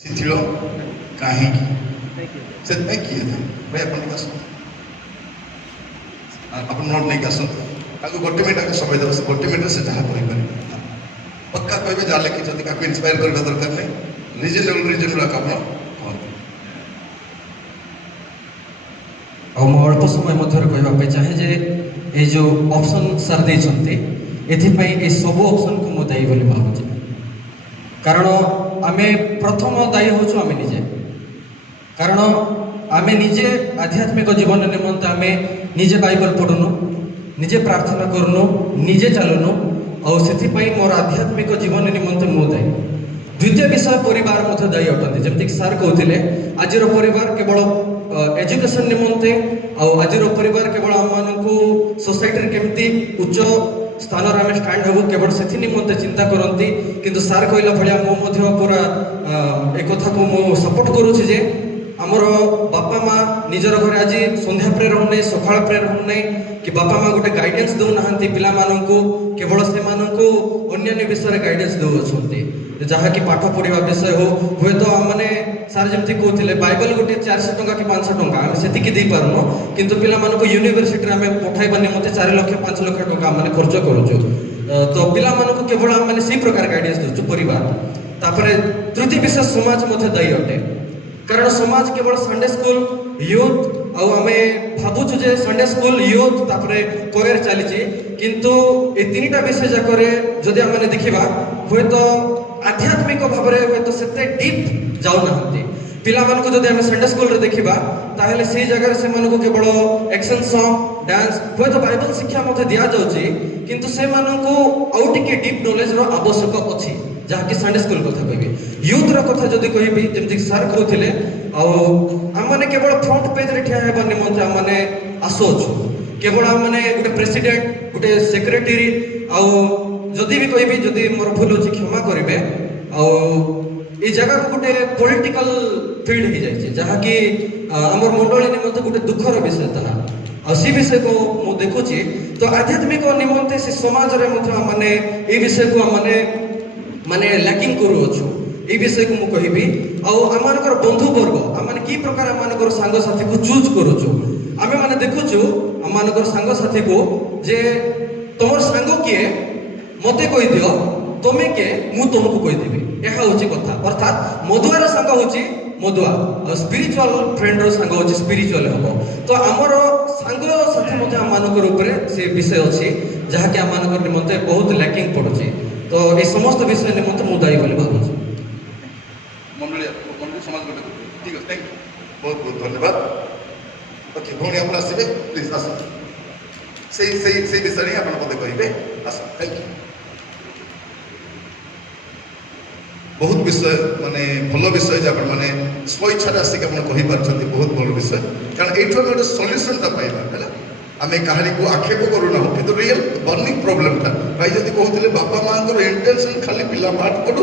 ଶିଥିଳ କାହିଁକି ସେଥିପାଇଁ କିଏ ଭାଇ ଆପଣ ଟିକେ ଆସନ୍ତୁ ଆପଣ ନୋଟ୍ ନେଇକି ଆସନ୍ତୁ ତାକୁ ଗୋଟେ ମିନିଟ୍ ତାକୁ ସମୟ ଦେବ ଗୋଟେ ମିନିଟ୍ରେ ସେ ଯାହା କହିପାରିବେ ପକ୍କା କହିବେ ଯାହା ଲେଖିଛନ୍ତି ତାକୁ ଇନ୍ସପାୟାର କରିବା ଦରକାର ନାହିଁ ରିଜନେବଲ୍ ଆପଣ କୁହନ୍ତୁ। ଆଉ ମୁଁ ଅଳ୍ପ ସମୟ ମଧ୍ୟରେ କହିବା ପାଇଁ ଚାହେଁ ଯେ ଏଇ ଯେଉଁ ଅପସନ୍ ସାର୍ ଦେଇଛନ୍ତି ଏଥିପାଇଁ ଏ ସବୁ ଅପସନ୍କୁ ମୁଁ ଦାୟୀ ବୋଲି ଭାବୁଛି। କାରଣ ଆମେ ପ୍ରଥମ ଦାୟୀ ହେଉଛୁ ଆମେ ନିଜେ। କାରଣ ଆମେ ନିଜେ ଆଧ୍ୟାତ୍ମିକ ଜୀବନ ନିମନ୍ତେ ଆମେ ନିଜେ ବାଇବଲ ପଢ଼ୁନୁ, ନିଜେ ପ୍ରାର୍ଥନା କରୁନୁ, ନିଜେ ଚାଲୁନୁ, ଆଉ ସେଥିପାଇଁ ମୋର ଆଧ୍ୟାତ୍ମିକ ଜୀବନ ନିମନ୍ତେ ମୁଁ ଦାୟୀ। ଦ୍ୱିତୀୟ ବିଷୟ ପରିବାର ମଧ୍ୟ ଦାୟୀ ଅଟନ୍ତି। ଯେମିତିକି ସାର୍ କହୁଥିଲେ ଆଜିର ପରିବାର କେବଳ ଏଜୁକେସନ୍ ନିମନ୍ତେ ଆଉ ଆଜିର ପରିବାର କେବଳ ଆମମାନଙ୍କୁ ସୋସାଇଟିରେ କେମିତି ଉଚ୍ଚ ସ୍ଥାନରେ ଆମେ ଷ୍ଟାଣ୍ଡ ହେବୁ କେବଳ ସେଥି ନିମନ୍ତେ ଚିନ୍ତା କରନ୍ତି। କିନ୍ତୁ ସାର୍ କହିଲା ଭଳିଆ ମୁଁ ମଧ୍ୟ ପୁରା ଏ କଥାକୁ ମୁଁ ସପୋର୍ଟ କରୁଛି ଯେ ଆମର ବାପା ମା ନିଜର ଘରେ ଆଜି ସନ୍ଧ୍ୟା ପ୍ରେୟର ହେଉନାହିଁ, ସକାଳ ପ୍ରେୟର ହେଉନାହିଁ କି ବାପା ମା ଗୋଟେ ଗାଇଡେନ୍ସ ଦେଉନାହାନ୍ତି ପିଲାମାନଙ୍କୁ, କେବଳ ସେମାନଙ୍କୁ ଅନ୍ୟାନ୍ୟ ବିଷୟରେ ଗାଇଡେନ୍ସ ଦେଉଅଛନ୍ତି। ଯାହାକି ପାଠ ପଢ଼ିବା ବିଷୟ ହଉ, ହୁଏତ ମାନେ ସାର୍ ଯେମିତି କହୁଥିଲେ ବାଇବଲ ଗୋଟେ 400 ଟଙ୍କା କି 500 ଟଙ୍କା ଆମେ ସେତିକି ଦେଇପାରୁନୁ, କିନ୍ତୁ ପିଲାମାନଙ୍କୁ ୟୁନିଭର୍ସିଟିରେ ଆମେ ପଠାଇବା ନିମନ୍ତେ 4 ଲକ୍ଷ 5 ଲକ୍ଷ ଟଙ୍କା ଆମେ ଖର୍ଚ୍ଚ କରୁଛୁ। ତ ପିଲାମାନଙ୍କୁ କେବଳ ଆମେ ସେଇ ପ୍ରକାର ଗାଇଡେନ୍ସ ଦେଉଛୁ ପରିବାର। ତାପରେ ତୃତୀୟ ବିଷୟ ସମାଜ ମଧ୍ୟ ଦାୟୀ ଅଟେ। କାରଣ ସମାଜ କେବଳ ସଣ୍ଡେ ସ୍କୁଲ ୟୁଥ୍ ଆଉ ଆମେ ଭାବୁଛୁ ଯେ ସଣ୍ଡେ ସ୍କୁଲ ୟୁଥ୍ ତାପରେ କୋୟର ଚାଲିଛି, କିନ୍ତୁ ଏ ତିନିଟା ବିଷୟ ଯାକରେ ଯଦି ଆମେ ଦେଖିବା ହୁଏତ ଆଧ୍ୟାତ୍ମିକ ଭାବରେ ହୁଏତ ସେତେ ଡିପ୍ ଯାଉନାହାନ୍ତି। ପିଲାମାନଙ୍କୁ ଯଦି ଆମେ ସଣ୍ଡେ ସ୍କୁଲରେ ଦେଖିବା ତାହେଲେ ସେଇ ଜାଗାରେ ସେମାନଙ୍କୁ କେବଳ ଆକ୍ସନ୍ ସଙ୍ଗ, ଡ୍ୟାନ୍ସ, ହୁଏତ ବାଇବଲ ଶିକ୍ଷା ମଧ୍ୟ ଦିଆଯାଉଛି, କିନ୍ତୁ ସେମାନଙ୍କୁ ଆଉ ଟିକେ ଡିପ୍ ନଲେଜର ଆବଶ୍ୟକ ଅଛି, ଯାହାକି ସଣ୍ଡେ ସ୍କୁଲ କଥା କହିବି। ୟୁଥର କଥା ଯଦି କହିବି ଯେମିତି ସାର୍ କହୁଥିଲେ, ଆଉ ଆମମାନେ କେବଳ ଫ୍ରଣ୍ଟ ପେଜରେ ଠିଆ ହେବା ନିମନ୍ତେ ଆମମାନେ ଆସୁଅଛୁ। କେବଳ ଆମମାନେ ଗୋଟେ ପ୍ରେସିଡେଣ୍ଟ, ଗୋଟେ ସେକ୍ରେଟେରୀ, ଆଉ ଯଦି ବି କହିବି ଯଦି ମୋର ଭୁଲ ଅଛି କ୍ଷମା କରିବେ, ଆଉ এই ଜାଗାକୁ ଗୋଟେ ପଲିଟିକାଲ ଫିଲ୍ଡ ହେଇଯାଇଛି, ଯାହାକି ଆମର ମଣ୍ଡଳୀ ନିମନ୍ତେ ଗୋଟେ ଦୁଃଖର ବିଷୟ ତାହା। ଆଉ ସେ ବିଷୟକୁ ମୁଁ ଦେଖୁଛି ତ ଆଧ୍ୟାତ୍ମିକ ନିମନ୍ତେ ସେ ସମାଜରେ ମଧ୍ୟ ଆମମାନେ এই ବିଷୟକୁ ମାନେ ଲ୍ୟାକିଂ କରୁଅଛୁ। এই ବିଷୟକୁ ମୁଁ କହିବି। ଆଉ ଆମମାନଙ୍କର ବନ୍ଧୁବର୍ଗ ଆମେ କି ପ୍ରକାର ଆମମାନଙ୍କର ସାଙ୍ଗସାଥୀକୁ ଚୁଜ୍ କରୁଛୁ। ଆମେମାନେ ଦେଖୁଛୁ ଆମମାନଙ୍କର ସାଙ୍ଗସାଥୀକୁ ଯେ ତମର ସାଙ୍ଗ କିଏ ମତେ କହିଦିଅ, ତମେ କିଏ ମୁଁ ତମକୁ କହିଦେବି, ଏହା ହେଉଛି କଥା। ଅର୍ଥାତ୍ ମଦୁଆର ସାଙ୍ଗ ହେଉଛି ମଦୁଆ, ଆଉ ସ୍ପିରିଚୁଆଲ ଫ୍ରେଣ୍ଡର ସାଙ୍ଗ ହେଉଛି ସ୍ପିରିଚୁଆଲ ହେବ। ତ ଆମର ସାଙ୍ଗସାଥୀ ମଧ୍ୟ ଆମମାନଙ୍କର ଉପରେ ସେ ବିଷୟ ଅଛି, ଯାହାକି ଆମମାନଙ୍କର ନିମନ୍ତେ ବହୁତ ଲ୍ୟାକିଂ ପଡ଼ୁଛି। ତ এই ସମସ୍ତ ବିଷୟ ନିମନ୍ତେ ମୁଁ ଦାୟୀ ବୋଲି ଭାବୁଛି। ମଣ୍ଡଳୀ ସମାଜ ଗୋଟେ ଠିକ୍ ଅଛି, ଥ୍ୟାଙ୍କ ୟୁ, ବହୁତ ବହୁତ ଧନ୍ୟବାଦ। ଓକେ ଭଉଣୀ ଆପଣ ଆସିବେ ପ୍ଲିଜ୍ ଆସନ୍ତୁ, ସେଇ ବିଷୟରେ ହିଁ ଆପଣ ମୋତେ କହିବେ, ଆସନ୍ତୁ, ଥ୍ୟାଙ୍କ ୟୁ। ବହୁତ ବିଷୟ ମାନେ ଭଲ ବିଷୟ ଯେ ଆପଣମାନେ ସ୍ୱଇଚ୍ଛାରେ ଆସିକି ଆପଣ କହିପାରୁଛନ୍ତି, ବହୁତ ଭଲ ବିଷୟ। କାରଣ ଏଇଠୁ ଆମେ ଗୋଟେ ସଲ୍ୟୁସନଟା ପାଇବା ହେଲା। ଆମେ କାହାରିକୁ ଆକ୍ଷେପ କରୁନାହୁଁ, କିନ୍ତୁ ରିଏଲ ବର୍ଣ୍ଣିଂ ପ୍ରୋବ୍ଲେମଟା ଭାଇ ଯଦି କହୁଥିଲେ ବାପା ମାଆଙ୍କର ଇଣ୍ଟେନସନ୍ ଖାଲି ପିଲା ପାଠ ପଢ଼ୁ,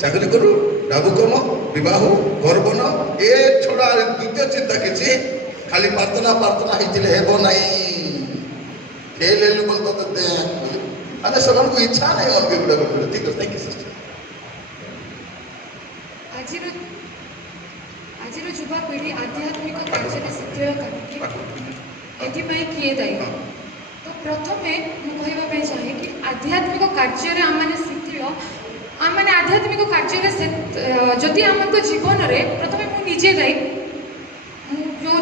ଚାକିରି କରୁ, ଡାବୁ କମ, ବିବାହ, ଘର ବନ, ଏ ଛଡ଼ା ଦ୍ୱିତୀୟ ଚିନ୍ତା କିଛି ଖାଲି ପ୍ରାର୍ଥନା ହେଇଥିଲେ ହେବ ନାହିଁ। ଫେଲ୍ ହେଲୁ ବୋଲି ତତେ ମାନେ ସେମାନଙ୍କୁ ଇଚ୍ଛା ନାହିଁ ମନକେ ଗୁଡ଼ାକ। ଠିକ୍ ଅଛି, ଥ୍ୟାଙ୍କ ୟୁ ସିଷ୍ଟର। ଆଜିର ଯୁବାପିଢ଼ି ଆଧ୍ୟାତ୍ମିକ କାର୍ଯ୍ୟରେ ଶିଥିଳ କାହିଁକି, ଏଥିପାଇଁ କିଏ ଦାୟୀ? ତ ପ୍ରଥମେ ମୁଁ କହିବା ପାଇଁ ଚାହେଁ କି ଆଧ୍ୟାତ୍ମିକ କାର୍ଯ୍ୟରେ ଆମମାନେ ଶିଥିଳ, ଆମମାନେ ଆଧ୍ୟାତ୍ମିକ କାର୍ଯ୍ୟରେ ଯଦି ଆମଙ୍କ ଜୀବନରେ ପ୍ରଥମେ ମୁଁ ନିଜେ ଦାୟୀ।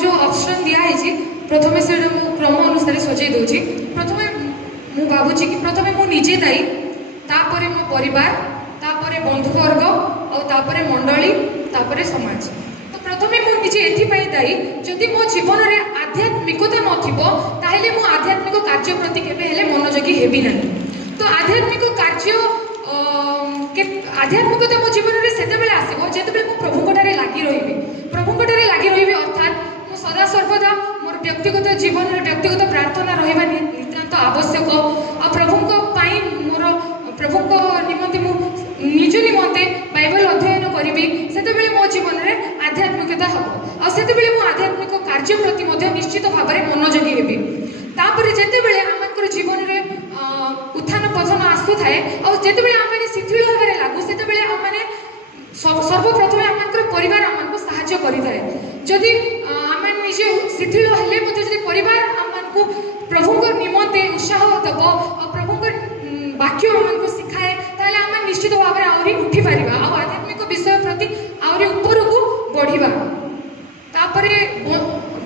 ଯେଉଁ ଅପସନ୍ ଦିଆହେଇଛି ପ୍ରଥମେ ସେଇଟା ମୁଁ କ୍ରମ ଅନୁସାରେ ସଜେଇ ଦେଉଛି। ପ୍ରଥମେ ମୁଁ ଭାବୁଛି କି ପ୍ରଥମେ ମୁଁ ନିଜେ ଦାୟୀ, ତାପରେ ମୋ ପରିବାର, ତାପରେ ବନ୍ଧୁବର୍ଗ, ଆଉ ତାପରେ ମଣ୍ଡଳୀ, ତାପରେ ସମାଜ। ତ ପ୍ରଥମେ ମୁଁ ନିଜେ ଏଥିପାଇଁ ଦାୟୀ, ଯଦି ମୋ ଜୀବନରେ ଆଧ୍ୟାତ୍ମିକତା ନଥିବ ତାହେଲେ ମୁଁ ଆଧ୍ୟାତ୍ମିକ କାର୍ଯ୍ୟ ପ୍ରତି କେବେ ହେଲେ ମନୋଯୋଗୀ ହେବି ନାହିଁ। ତ ଆଧ୍ୟାତ୍ମିକତା ମୋ ଜୀବନରେ ସେତେବେଳେ ଆସିବ ଯେତେବେଳେ ମୁଁ ପ୍ରଭୁଙ୍କଠାରେ ଲାଗି ରହିବି। ପ୍ରଭୁଙ୍କଠାରେ ଲାଗି ରହିବି ଅର୍ଥାତ୍ ମୁଁ ସଦାସର୍ବଦା ମୋର ବ୍ୟକ୍ତିଗତ ଜୀବନରେ ବ୍ୟକ୍ତିଗତ ପ୍ରାର୍ଥନା ରହିବା ନିତାନ୍ତ ଆବଶ୍ୟକ। ଆଉ ପ୍ରଭୁଙ୍କ ପାଇଁ ପ୍ରଭୁଙ୍କ ନିମନ୍ତେ ମୁଁ ନିଜ ନିମନ୍ତେ ବାଇବଲ ଅଧ୍ୟୟନ କରିବି। ସେତେବେଳେ ମୋ ଜୀବନରେ ଆଧ୍ୟାତ୍ମିକତା ହେବ, ଆଉ ସେତେବେଳେ ମୁଁ ଆଧ୍ୟାତ୍ମିକ କାର୍ଯ୍ୟ ପ୍ରତି ମଧ୍ୟ ନିଶ୍ଚିତ ଭାବରେ ମନୋଯୋଗୀ ହେବି। ତାପରେ ଯେତେବେଳେ ଆମମାନଙ୍କର ଜୀବନରେ ଉତ୍ଥାନ ପତନ ଆସୁଥାଏ, ଆଉ ଯେତେବେଳେ ଆମେ ଶିଥିଳ ଭାବରେ ଲାଗୁ, ସେତେବେଳେ ଆମମାନେ ସର୍ବପ୍ରଥମେ ଆମ परिवार आमको साहाय्य करिଥାଏ जदि आमे निजे शिथिल हेले मते जदि परिवार आमको प्रभु को निमंते उत्साह दब और प्रभु को वाक्य आमको सिखाए ताले आमे निश्चित भाव में आउरी उठी परिबा आ आध्यात्मिक विषय प्रति आउरी ऊपर को बढ़िबा तापरे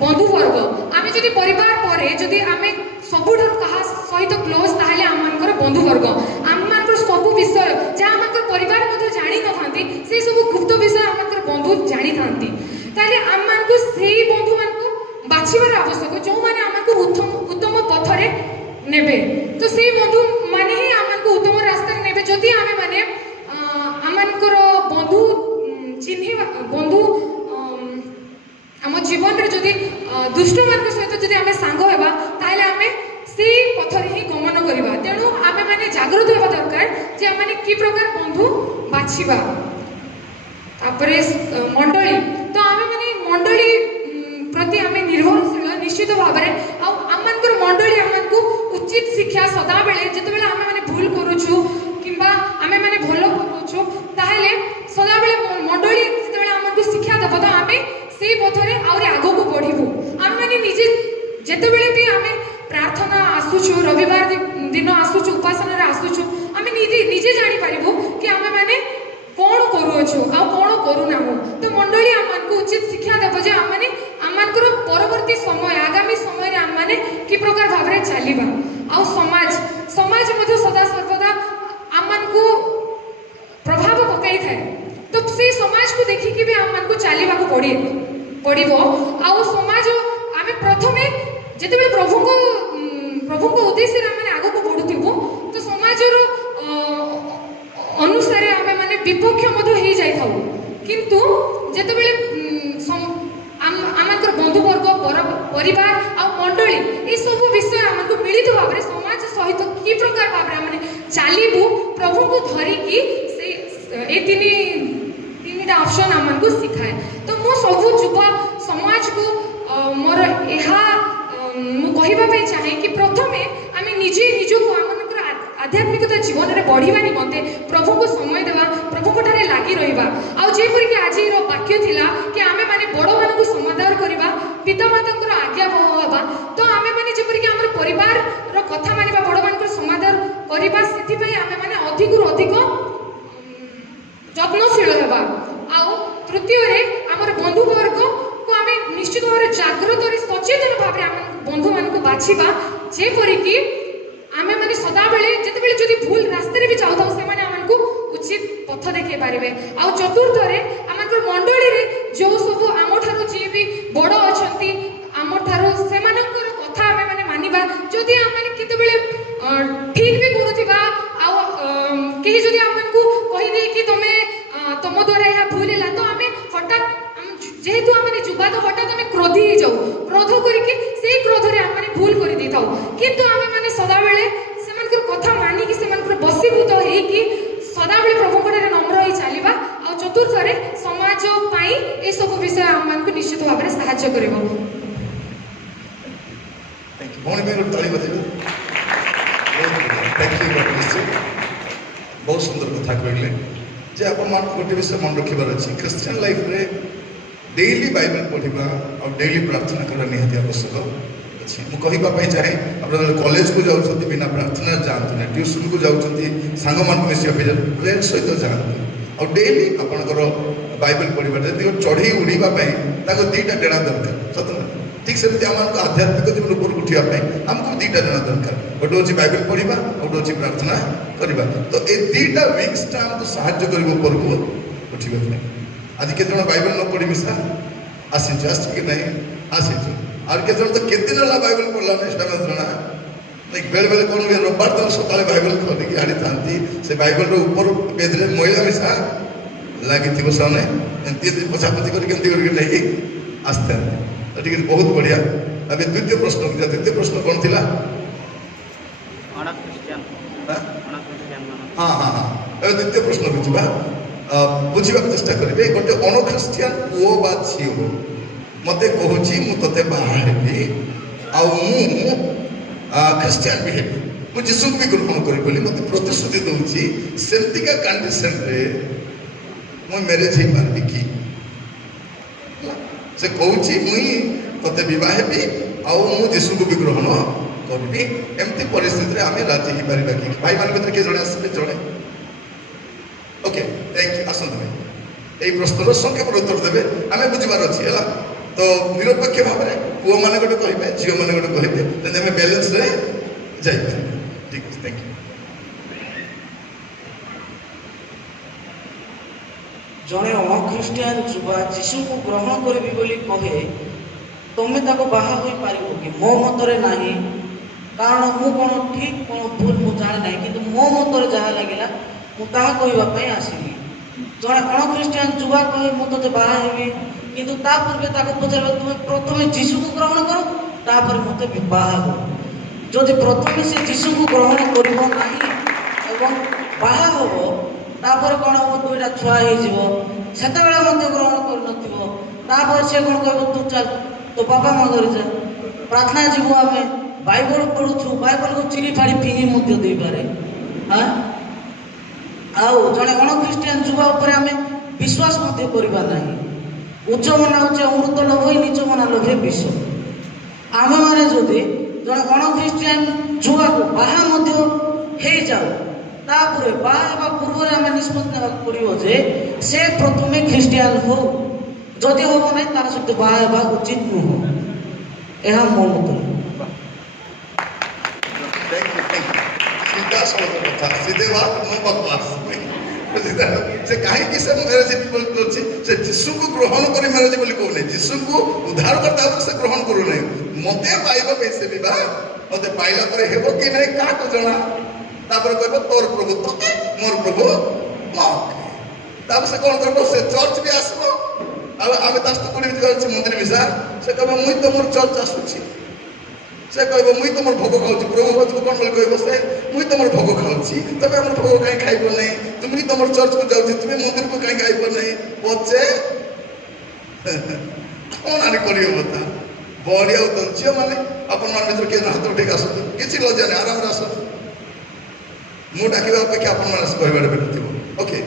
बंधु वर्ग आमे जदि परिवार परे जदि आमे सबुठार कहा सहित क्लोज ताहले आमनकर बंधु वर्ग आमनकर सब विषय जा आमनकर परिवार मध्ये जानि न थांती से सब गुप्त विषय आमनकर बंधु जानि थांती ताले आमनको सेही बंधु मानको बाछिबार आवश्यक जो माने आमनको उत्तम पथरे नेबे तो सेही बंधु माने ही आमनको उत्तम रास्ता नेबे जदि आमे माने आमनकर बंधु चिन्हिबा बंधु आम जीवन रे जदि दुष्ट मान सहित जदि आमे सांग हेबा ताले आमे से पथरे ही गमन करबा तेणु आमे माने जागृत हेबा दरकार जे आमे की प्रकार बंधु बाछिबा तापरे मंडली तो आमे माने मंडली प्रति आमे निर्भरशील निश्चित भाव में आ आमनकर मंडली आमनको उचित शिक्षा सदा बेले जते बेले आमे माने भूल करूछु किंबा आमे माने भलो करूछु ताहेले सदा बेले मंडली जते बेले आमनको शिक्षा देबो तो आमे से पथरे आउरी आगो को बढ़िबो आमे माने निजे जते बेले भी आमे प्रार्थना आसुछु रविवार दिन आसुछु उपासना रे आसुछु आमे निजे जानि पारिबो कि आमे माने कोन करूछु आ कोन करू नाहु तो मंडली आमनको उचित शिक्षा देबो जे आमे आमनकर परवर्ती समय आगामी समय रे आमे कि प्रकार भाव रे चलीबा आ समाज मध्ये सदा सर्वदा आमनको प्रभाव पकाई थाए तो से समाज को देखि कि भी आमनको चलीबा को पड़िबो आ समाज आमे प्रथमे जते बेले प्रभु को उद्देश्य रे आमे आगो को बढ़ुथिबो तो समाज रो अनुसार आमे माने विपक्ष मधो हे जाय थाउ किंतु जते बेले आमकर बंधु वर्ग परिवार आ मंडली ए सब विषय आमको मिलित भाव रे समाज सहित की प्रकार भाव रे माने चालिबु प्रभु को धरि की से ए तीनटा ऑप्शन आमको सिखाए तो मो सब युवा समाज को मोर एहा मु कहिबा पे चाहे कि प्रथमे आमे निजे निजो को आमनकर आध्यात्मिकता जीवन रे बढ़िबा निमंते प्रभु को समय देबा प्रभु को ठारे लागि रहिबा आ जे परि कि आज रो वाक्य थिला कि आमे माने बड़ मान को समादार करिबा पिता मातांकर आज्ञा होबा तो आमे माने जे परि कि हमर परिवार रो कथा मानिबा बड़ मान को समादार करिबा सेति पई आमे माने अधिक रु अधिक যত্নশীল হেবা আও তৃতীয় রে আমার বন্ধু বর্গ को आमे निश्चित भाव में जागृत और सचेतन भाव में आम बंधु मान को बाछिबा जे परि कि आमे माने सदा बेले जते बेले जदी भूल रास्ते रे भी जाउ थाउ से माने आमन को उचित पथ देखे पारिबे आ चतुर्थ रे आमकर मंडली रे जो सब आम ठारो जे भी बड़ अछंती आम ठारो से मानकर कथा आमे माने मानिबा जदी आम माने केते बेले ठीक भी करूथिबा आ केही जदी आमन को कहि दे कि तमे तम द्वारा या भूल हैला तो आमे हठात जेहेतु आमे जुबा तो हठात आमे क्रोधी ही जाऊ क्रोध करिके से क्रोध रे आमे भूल करि दी थाउ किंतु आमे माने सदा बेले सेमानकर कथा मानि कि सेमानकर बसीभूत हेई कि सदा बेले प्रभु को रे नम्र होई चलीबा आ चतुर्थ रे समाज पाई ए सब विषय हम मान को निश्चित भाव रे सहायता करबो थैंक यू बोनी में ताली बजेबो thank you God bless you बहुत सुंदर कथा कहले जे अपन मान गोटे विषय मन रखिबार अछि क्रिश्चियन लाइफ रे डेली बाइबल पढ़िबा और डेली प्रार्थना करबा निहाती आवश्यक अछि मु कहिबा पई चाहे अपन कॉलेज को जाउछथि बिना प्रार्थना जानथि ना ट्यूशन को जाउछथि सांग मान को मिसिया पे फ्रेंड सहित जानथि और डेली आपनकर बाइबल पढ़िबा जदि चढ़ी उड़ीबा पई ताको दीटा डेणा दरकार सत ठीक सेमती आमको आध्यात्मिक जीवन ऊपर उठा आमको दीटा जन दरकार गोटे हूँ बाइबल पढ़ा गोटे हूँ प्रार्थना करवा तो ये दीटा विंग्सटा आमको साहाଯ୍य कर ऊपर को उठा आज केत बाइबल न पढ़ी मिसा आसीच कि नहीं आसीच और केत तो केत दिन है बाइबल पढ़ला नहीं जना बेले बेले कौन रविवार दिन सकाले बाइबल खोलिक आनी था से बाइबल ऊपर पेज में महिला मिसा लगी से एमती पचापची करके नहीं आसते ठीक है बहुत बढ़िया अभी द्वितीय प्रश्न कौन थिला हाँ हाँ हाँ द्वितीय प्रश्न बुझा बुझा चेष्टा करेंगे गोटे अणख्रिस्टियान पुओ बा झील मत कहूँ मुझे बाहरी ख्रिस्टियान भी हेबी मुझे जीसु भी ग्रहण करी मत प्रतिश्रुति दूसरी सेमतिका कंडीशन रे मु मैरेज हो पारि कि से कहूँ मुई तते बह हेबी आउ जीशु को भी ग्रहण करी एमती परिस्थिति आम राजी हो पार कि भाई मान भर किए जड़े आसबे जड़े ओके थैंक यू आसतु भाई यही प्रश्नर संक्षेप उत्तर देवे आम बुझार अच्छी है तो निरपेक्ष भाव में पुओ मैंने गोटे कहे झील मैंने गोटे कहे आम बैलेंस जापर ठीक है थैंक यू जड़े अख्रिस्टियान युवा जीशु को ग्रहण करी बोली कहे तुम्हें ताको बाहा हो पार कि मो मतरे नहीं कारण मु कौन ठीक कौन भूल मु जाने ना कि मो मतरे जहाँ लगे मुझे कहवाई आसली जड़े अख्रिस्टियान युवा कहे मुझे बाहा हेबी किंतु ता पूर्वे ताको पचार तुम्हें प्रथम जीशु को ग्रहण कर तापर मत बाहा हो जदि प्रथम से जीशु को ग्रहण कर बाहा हम तापर कौन हम दुईटा छुआ से ग्रहण कर सी कौन कह तू चल तो बापा माँ घर जा प्रार्थना जीव आम बाइबल पढ़ुछु बाइबल को चिरी फाड़ी फिंगी दे पारे हाँ आउ जड़े अख्रिस्टियान युवा उपर आम विश्वास करवा ना उच्च मना उच्च अमृत लोभे नीच मना लोभे विष आम मैंने जदि जड़े अख्रिस्टियान युवा को बाहा हो जाऊ तापर बाहा पूर्व आम निष्पत्ति ना पड़ो जे से प्रथम ख्रीस्टियान हो जदि हम ना तार सहित बाहा उचित नुह यह मो मत सीधा सड़क कथा सीधे बात नो बकवास से कहीं से मैरेज बोलছি से जीशु को ग्रहण करी मैरेज बोली कहूना जीशु को उद्धार करता से ग्रहण करू ना मते पाइबा पैसे विवाह मते पाइला पर हेबो कि नहीं का को जना तापर कहबो तोर प्रभु तोके मोर प्रभु मके तापर से कोन करबो से चर्च भी आसबो आमे तास्त कोनी जाउछि मंदिर विसा से कहबो मुई तो मोर चर्च आसुछि से कहबो मुई तो मोर भोग खाउछि प्रभु को कोन बोल कहबो से मुई तो मोर भोग खाउछि तबे हमर भोग काई खाइबो नहीं तुमनी तो मोर चर्च को जाउछि तुमे मंदिर को काई खाइबो नहीं पछे कोन आनी करियो बता बड़िया तो झियो माने अपन मान मित्र के हाथ उठे आसु किछि लज्जा नहीं आराम आसु मु डाकिबा अपेक्षा अपन मान कहबार बेठथिबो ओके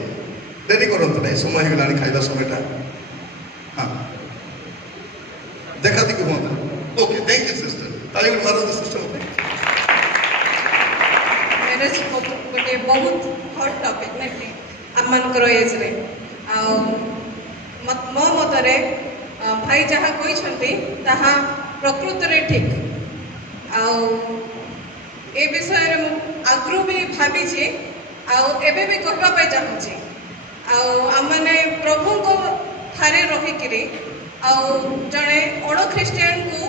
देरी करंतु नहीं समय हो गलानी खाइबा समयटा हाँ देखा दी को ओके थैंक यू सिस्टर ताली मारो द सिस्टर मैरिज गोटे बहुत हॉट टॉपिक ना कि आमମାନଙ୍କର एज रे मो मतरे भाई जहाँ कहते ताहा प्रकृत रे ठीक ए विषय आगु भी भावी एबे भी कहवाई चाहूँगी आमने प्रभु को थारे रहीकि जड़े अण ख्रीस्टियान को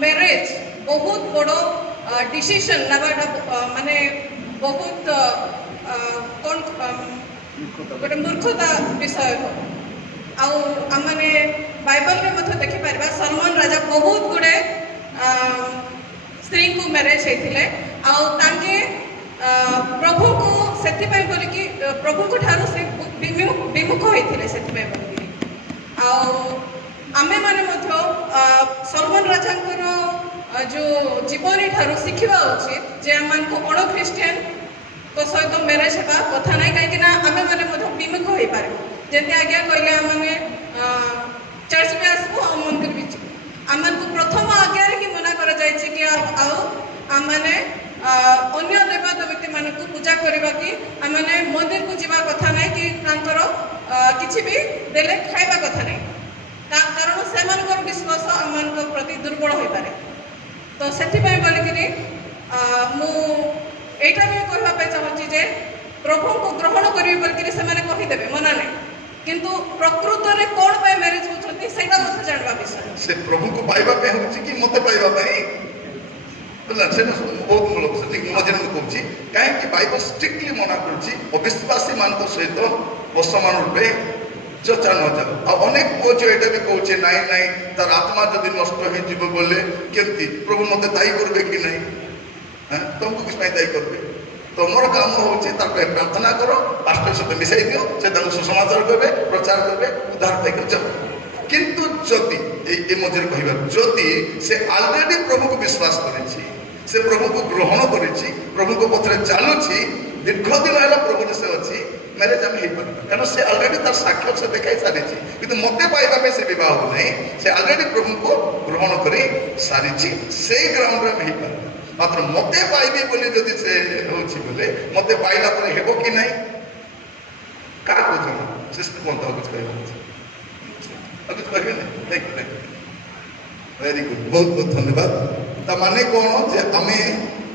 मैरेज बहुत बड़ डिसीजन नवाटा माने बहुत कौन गोटे मूर्खता विषय हो आमने बाइबल रे मत देखिपर सलमान राजा बहुत गुड़े स्त्री को मैरेज होते प्रभु को से बोलिकी प्रभु को ठारू से विमुख होते से बोलिकी आमे माने सलमान राजा जो जीवन ठारू शिखा उचित जे आम को अण ख्रीस्टियान तो सहित मैरेज होगा कथा ना कहीं आमे माने विमुख हो पार जमी आज्ञा कहले आमने चर्च में आसबू मंदिर भी आम को प्रथम आज्ञा कि मना कर अन्य देवा देवती मान को पूजा करवा कि आमने मंदिर को जीवा कथा ना कि किसी भी देले खाइबा कथा नहीं कारण से विश्वास आम प्रति दुर्बल हो पारे तो से बोलिकी मुझा भी कहवाई चाहूँगी जे प्रभु को ग्रहण करी बोलिकी से कहीदेवे मना नहीं किंतु प्रकृत में कौन पे मैरिज होती से जानवा विषय से प्रभु को पाइबा पे होची कि मते पाइबा पे बोला से बहुत मूल से मजे में कहूँ कहीं बाइबल स्ट्रिक्टली मना करछि अविश्वासी मान सहित असमान रूपे चर्चा न जाओ अनेक पुओ जो ये भी कहूँ नाई नाई तार आत्मा जदि नष्ट हो बोले केमती प्रभु मत दायी करेंगे कि नहीं हाँ तुमको किस दायी करेंगे तो मोर काम हूँ प्रार्थना करो पास्टर सहित मिसाई दियो से सुसमाचार करेंगे प्रचार करेंगे उद्धार पाइक जाओ किंतु जदि मझे कह जदि से अलरेडी प्रभु को विश्वास करे से प्रभु को ग्रहण करे प्रभु को पथरे चलुची दीर्घ दिन है प्रभु से अच्छी मैरेज आम हो पार कारण से अलरेडी तार साक्ष्य से देखा सारी कि मत पाइबा से बह नहीं से अलरेडी प्रभु को ग्रहण कर सारी से ग्राउंड में हो पार मात्र मत पाइबी बोली जदि से होले मत पाइला हेब कि ना क्या कौन सिस्टर कौन कुछ कुछ कहे वेरी गुड बहुत बहुत धन्यवाद ताने कौन जे आम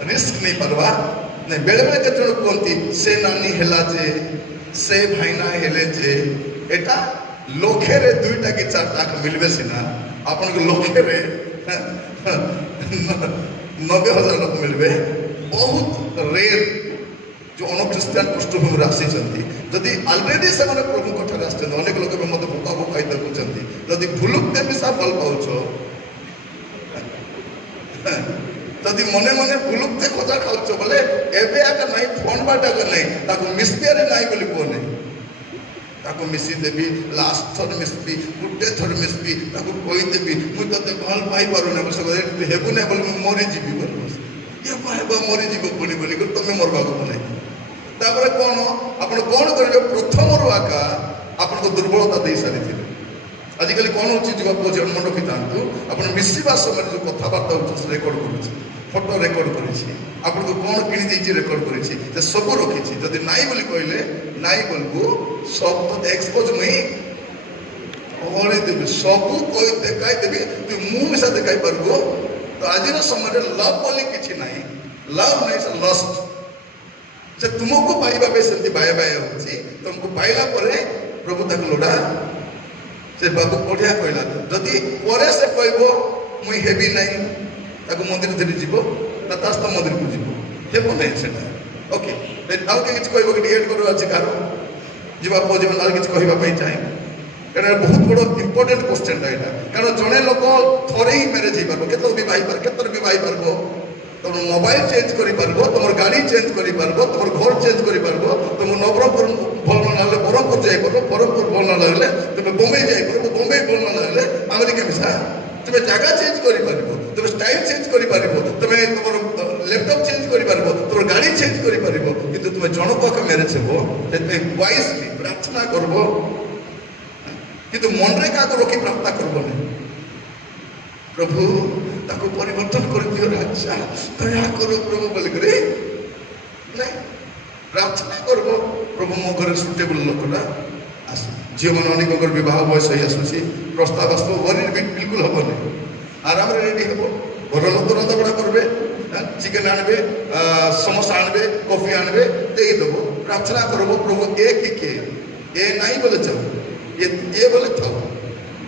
रिस्क नहीं पार्बा नहीं बेले बेले केत कहती से नानी है जे से भाईना हेले जे एटा लक्षे रे 2टा कि 4टा मिलबे सीना आपन को लक्षे रे 90,000 लोक मिलबे बहुत रेयर जो अनख्रिस्टान पृष्ठभूमि आसी जदि अलरेडी से प्रभु कठार आस अनेक लोक मत भोका भोकाई देखुं जदि भुलुकते भी सा भल पाच जदि मने मने भुलुकते खजा खाऊच बोले एबे आका नहीं फोन बाटा नहीं ताको मिस्पियारे नहीं बोली को नहीं ताको मिसी देबी लास्ट थर मिस्पी गुटे थर मिस्पी ताको कोई देबी मु तते भल पाई पारो ना बस हेबु नै बोल मरि जीवी बोल बस ये हेबा मरि जीव बोली बोली कर तमे मरबा को नहीं तापर कोन आपण कोन करियो प्रथम रो आका आपण को दुर्बलता दे सारी थी आजिकल कौन हो युवा पुओ जन्म रखी था आप मिसवा समय जो कथबार्ता हो रेकर्ड कर फोटो रेकर्ड कर कौन कि रेकर्ड कर सब रखी जदि नाई बोली कहले नाई बोलू सब तो एक्सपोज मुई देवी सब कही देखाई देवी तु मु मिसा देखाई पार्बो तो आज समय लव बोली किसी ना लव नहीं से लस्ट से तुमको पाइबा से बाय बाय हो तुमको पाइला प्रभु तक लोड़ा से बाबू बढ़िया कहला जदि पर से कह मुई हेबी नहीं ताको मंदिर धरी जीव ना तास्त मंदिर को जीव हेब नहीं से ओके आउ किसी कह एड कर अच्छे कार जीवा पुओ जीवन आउ किसी कहवाई चाहे कारण बहुत बड़ इंपोर्टेंट क्वेश्चन यहाँ कारण जड़े लोक थोड़े ही मैरेज हो पार के पार के पार तुम मोबाइल चेंज कर तुम गाड़ी चेंज कर तुम घर चेंज कर तुम नवरंगपुर भल न लगे ब्रह्मपुर जापर ब्रह्मपुर भल न लगे तुम बम्बई जापर बम्बई भल न लगे अमेरिका मिसा तुम जगह चेंज कर तुम स्टाइल चेंज कर तुम तुम लैपटॉप चेंज कर तुम गाड़ी चेंज कर कि तुम जनक आगे मैरेज हो वाइजली प्रार्थना कर कि मन रे क्या रखी प्रार्थना करबनी प्रभु ताको परिवर्तन कर दियो राजा दया करो प्रभु बोल करे नहीं प्रार्थना करबो प्रभु मो घर सुटेबल लोकटा आस झील मैंने अनेक बह बयस हो आसूसी प्रस्ताव आसो वरी बिल्कुल हेनी आराम रेडी हे घर लोक रंधाबढ़ा करेंगे चिकेन आणवे समोसा आणवे कॉफी आणवे देदेव प्रार्थना करबो प्रभु एक ही ए नहीं बोले जाओ ये बोले थाओ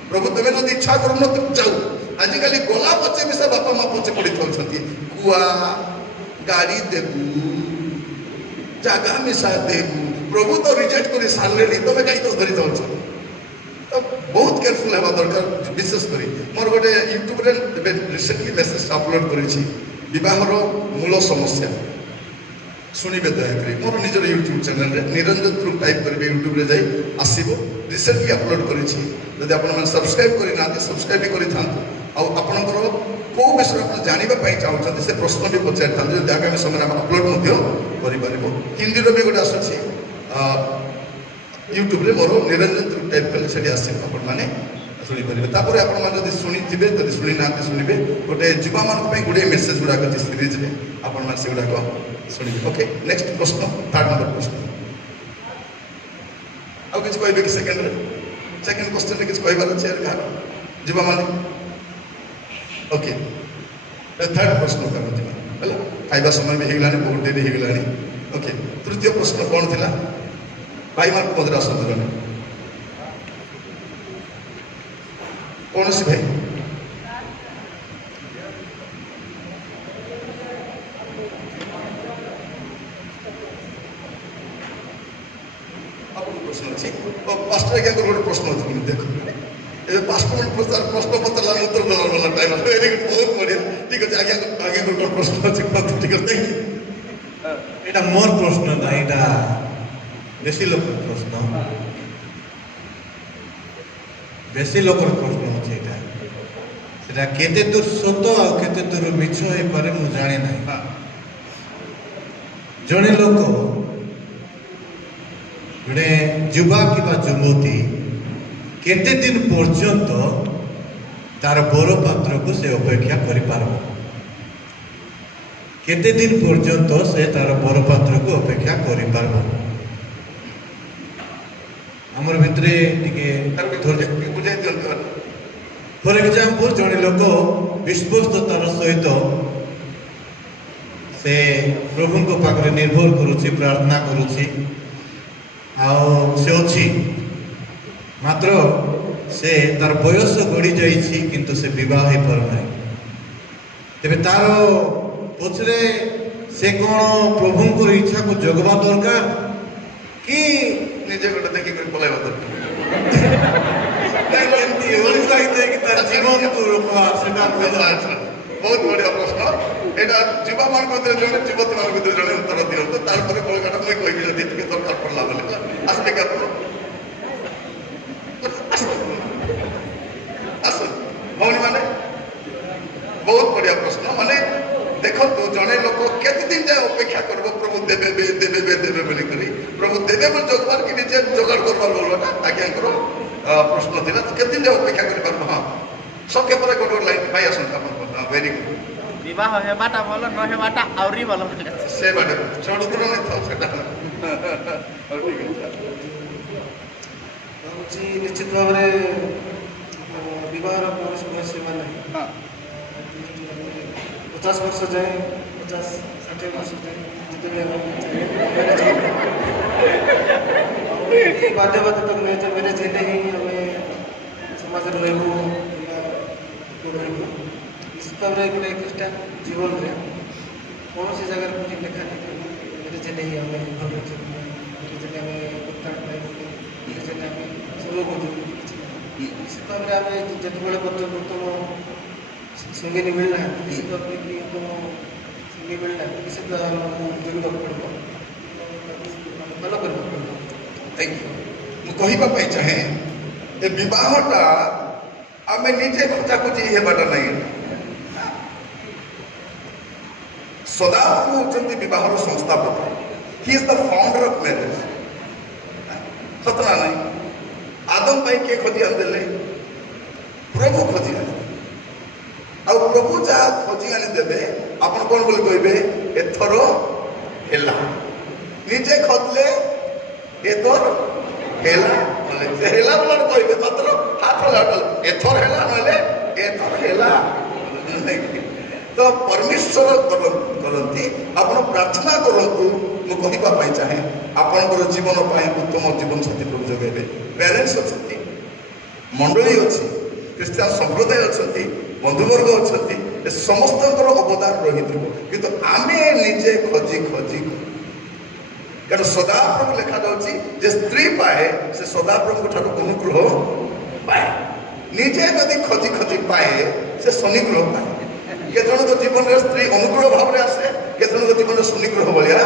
प्रभु तुम्हें जब इच्छा करूँ तुम जाऊ आजिकल गला पचे मिसा बापा माँ पचे पड़ी था कुआ गाड़ी देबू जगह मिसा देबू प्रभु तो रिजेक्ट कर सारे तुम कहीं तो धरी जाऊँ तो बहुत केयरफुल हवा दरकार विशेषकर मोर गोटे यूट्यूब रिसेंटली मेसेज अपलोड कर मूल समस्या शुणवे दयाकोरी मोर निजर यूट्यूब चैनल रे निरंजन थ्रू टाइप करेंगे यूट्यूब रे जाई आसीबो रिसेंटली अपलोड करिछि जदि आपण मन सब्सक्राइब करि नाते सब्सक्राइब भी करि थांतु आ आपनकर को विषय आपण जानिबा पई चाहउछन से प्रश्न भी पचार थांतु जदि आगामी समय हम अपलोड मध्य करि परिबो हिंदी रो भी गोटे आसुछि यूट्यूब रे मोर निरंजन थ्रू टाइप कले सेठी आसीबो आपण माने शुणी पारे तापर आपण मैंने जब शुणी थे जब शुणी ना शुणवे गोटे युवा मान गोटे मेसेज गुड़ाक अच्छी सीरीज में आपण मैंने से गुड़ाक शुणवे ओके नेक्स्ट प्रश्न 3rd नंबर प्रश्न आउ किसी कहे कि सेकेंड क्वेश्चन किसी कहबार अच्छे कह युवा मान ओके 3rd प्रश्न है खाइबा समय भी होगा बहुत डेरी होगा ओके 3य प्रश्न कौन थी भाई मान मधुर आसतु कौन सी भाई प्रश्न अच्छी पास्टर क्या गोटे प्रश्न अच्छी देख ये 5 मिनट प्रश्न पचारा उत्तर देवार वाला टाइम वेरी गुड बहुत बढ़िया ठीक अच्छे आगे गोटे प्रश्न अच्छी ठीक है এটা মোর প্রশ্ন না এটা বেশি লোকের প্রশ্ন বেশি লোকের প্রশ্ন হচ্ছে এটা সেটা কেতে দূর সত্য আর কেতে দূর মিছ হয়ে পারে মু জানি না জনে লোক जड़े युवा कि युवती केते दिन पर्यंत तार बर पात्र को से अपेक्षा कर केते दिन पर्यंत से तार बर पात्र को अपेक्षा कर आमर भितरे बुझाई दियंतु फॉर एग्जांपल जड़े लोक विश्वस्ततार सहित से प्रभु को पाखरे निर्भर करुच्ची प्रार्थना करुच्ची से अच्छी मात्र से तार बयस गड़ी जाइछि किंतु से विवाह हो पारना तेरे तार पछरे से कौन प्रभु को इच्छा को जगवा दरकार कि निजे गोटे देखी कर पलाइबा दरकार जीवन को बहुत बढ़िया प्रश्न एटा जीवा मान को जने जीवती मान को जने उत्तर दियंतु तार पर कोलकाता मैं कहबी जदि तुम दरकार पड़ला बोले आसबे क्या भौणी माने बहुत बढ़िया प्रश्न माने देखो तो जने लोक केते दिन जाए अपेक्षा करबो प्रभु देबे बोली करी प्रभु देबे बोल जोगबार कि निजे जोगाड़ करबार बोलबा आज्ञा करो प्रश्न थिला तो केते दिन जाए अपेक्षा करि पारबो हां सबके पर गोटे लाइन भाई आसन अपन वेरी गुड विवाह हेबाटा बोल न हेबाटा आउरी बोल से बाटे छोड़ उतर नहीं था सेटा और ठीक है निश्चित भाव विवाह कौन सीमा ना 50 वर्ष जाए 50-60 वर्ष जाए बाध्य तक मैनेज हेले ही हमें समाज रहू निश्चित भाव गोटे ख्रीष्टान जीवन में कौन सी जगह कोई लेखा मैनेज हेले ही हमें भल निश्चित भाव आम जिते उत्तम संगीनी मिलना निश्चित भाव कि उत्तम संगी मिलना निश्चित जोड़क पड़ो भल कर कहवाई चाहे ए बहटा आम निजे खोजाखोजी हेबाटा नहीं सदाप्रभु होती बहर संस्थापक he is the founder of marriage Satna नहीं आदम भाई किए खोजी आनीदे प्रभु खोजी आनी प्रभु जहाँ खोजी आनीदे आप कौन बोली कहे एथर हेला निजे खोजले एथर हेला बोले हेला बोला कहे मात्र हाथ हला एथर हेला ना एथर हेला तो परमेश्वर करती आप प्रार्थना करूँ मुझे कहवाई चाहे आपणकर जीवन उत्तम जीवन साथी प्रभु जगेबे पेरेन्ट्स अच्छा मंडली अच्छी ख्रीष्टान संप्रदाय अच्छा बंधुवर्ग अच्छा समस्त अवदान रही कि आम निजे खोजी खोजी कारण सदाप्रभु लिखा जाए स्त्री पाए से सदाप्रभु ठार अनुग्रह पाए निजे जदि खोजी खोजी पाए से शनिग्रह पाए केतन तो जीवन में स्त्री अनुग्रह भाव में आसे केतन तो जीवन शनिग्रह भाया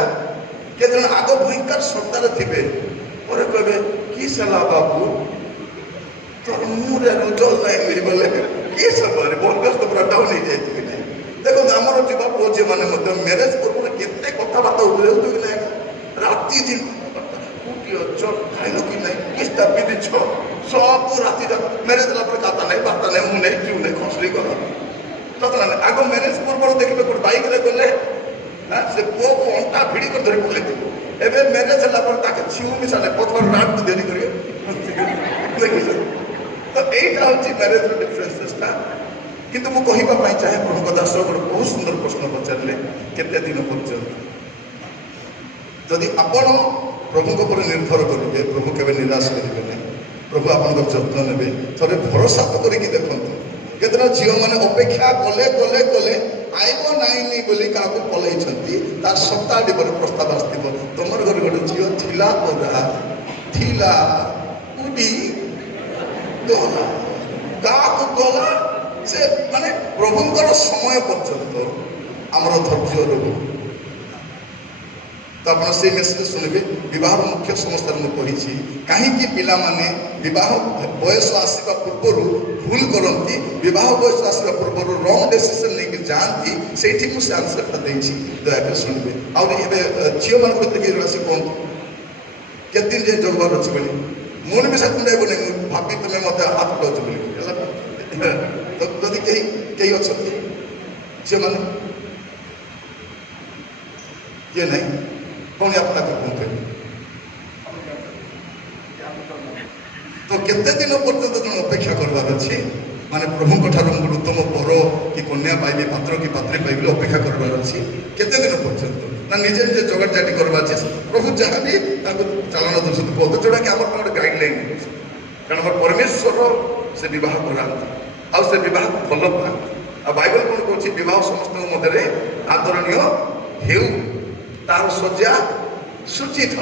केतन आग भयंकर श्रद्धार थे पर कहे कि सला बाबू तोर मुहरे जल ना मिल बोले कि सब बहुत पूरा डाउन हो जाए ना देखो आमर जीवा पुओ झी मैंने मैरेज पूर्व केते कथबार्ता उतरे कि ना राति दिन खाइल कि ना किस्ता पिधि सब राति मैरेज खाता नहीं बार्ता नहीं मुझे नहीं क्यों नहीं खसरी गल तथा आग मैरेज पूर्व देखिए गोटे बैक गले से पुओ को अंटा भिड़ी कर धरी पकड़ एवं मैरेज है छिऊ मिशा नहीं पथर रात को देरी करेंगे तो यहीटा हूँ मैरेज डिफरेन्सेसटा किंतु मुझे कहवाई चाहे प्रभु दास गोटे बहुत सुंदर प्रश्न पचारे केते दिन पर्यंत जदि आपण प्रभु पर निर्भर करेंगे प्रभु केवे निराश करेंगे नहीं प्रभु आप जत्न ने थे भरोसा तो करके देखूँ केतना झील मैंने अपेक्षा कले कले कले आईब नाइनी बोली क्या पलैंती तार सप्ताह पर प्रस्ताव आसो तुम घर गोटे झील थिला परा थिला उड़ी गला क्या गला से माने प्रभुंकर समय पर्यंत आमर धैर्य रोग तो आप से मेसेज शुणवे बह मुख्य समस्या मुझे कहीं पिला माने बह बयस आसवा पूर्व भूल करती बह बयस आसवा पूर्व रंग डिसीजन नहीं जाती से मुझे आंसर देती दयाकर शुणवे आगे झील मान से कहूँ କେତେ ଦିନ ଯାଏ ଜଗବାର ଅଛି ବୋଲି ମୋର ବି ସାଥେ ନେବନି ମୁଁ ଭାବି ତୁମେ ମୋତେ ହାତ ଉଠାଉଛ ବୋଲି ହେଲା ତ ଯଦି କେହି ଅଛନ୍ତି ଝିଅମାନେ କିଏ ନାହିଁ କ'ଣ ଆପଣ ତାକୁ କୁହନ୍ତୁ ତ କେତେ ଦିନ ପର୍ଯ୍ୟନ୍ତ ଜଣେ ଅପେକ୍ଷା କରିବାର ଅଛି ମାନେ ପ୍ରଭୁଙ୍କ ଠାରୁ ମୁଁ ଉତ୍ତମ ବର କି କନ୍ୟା ପାଇବି ପାତ୍ର କି ପାତ୍ରୀ ପାଇବି ବୋଲି ଅପେକ୍ଷା କରିବାର ଅଛି କେତେ ଦିନ ପର୍ଯ୍ୟନ୍ତ ନା ନିଜେ ନିଜେ ଜଗାଡଜାଟି କରିବାର ଅଛି ପ୍ରଭୁ ଯାହା ବି ତାଙ୍କୁ ଚାଳନା ଦେଉଛନ୍ତି ବୋଧ ଯୋଉଟାକି ଆମର ଗୋଟେ ଗାଇଡଲାଇନ୍ କାରଣ ଆମର ପରମେଶ୍ୱର ସେ ବିବାହ କରାନ୍ତି ଆଉ ସେ ବିବାହ ଭଲ ପାଆନ୍ତି ଆଉ ବାଇବଲ କ'ଣ କହୁଛି ବିବାହ ସମସ୍ତଙ୍କ ମଧ୍ୟରେ ଆଦରଣୀୟ ହେଉ ତାର ଶଯ୍ୟା ସୂଚିତ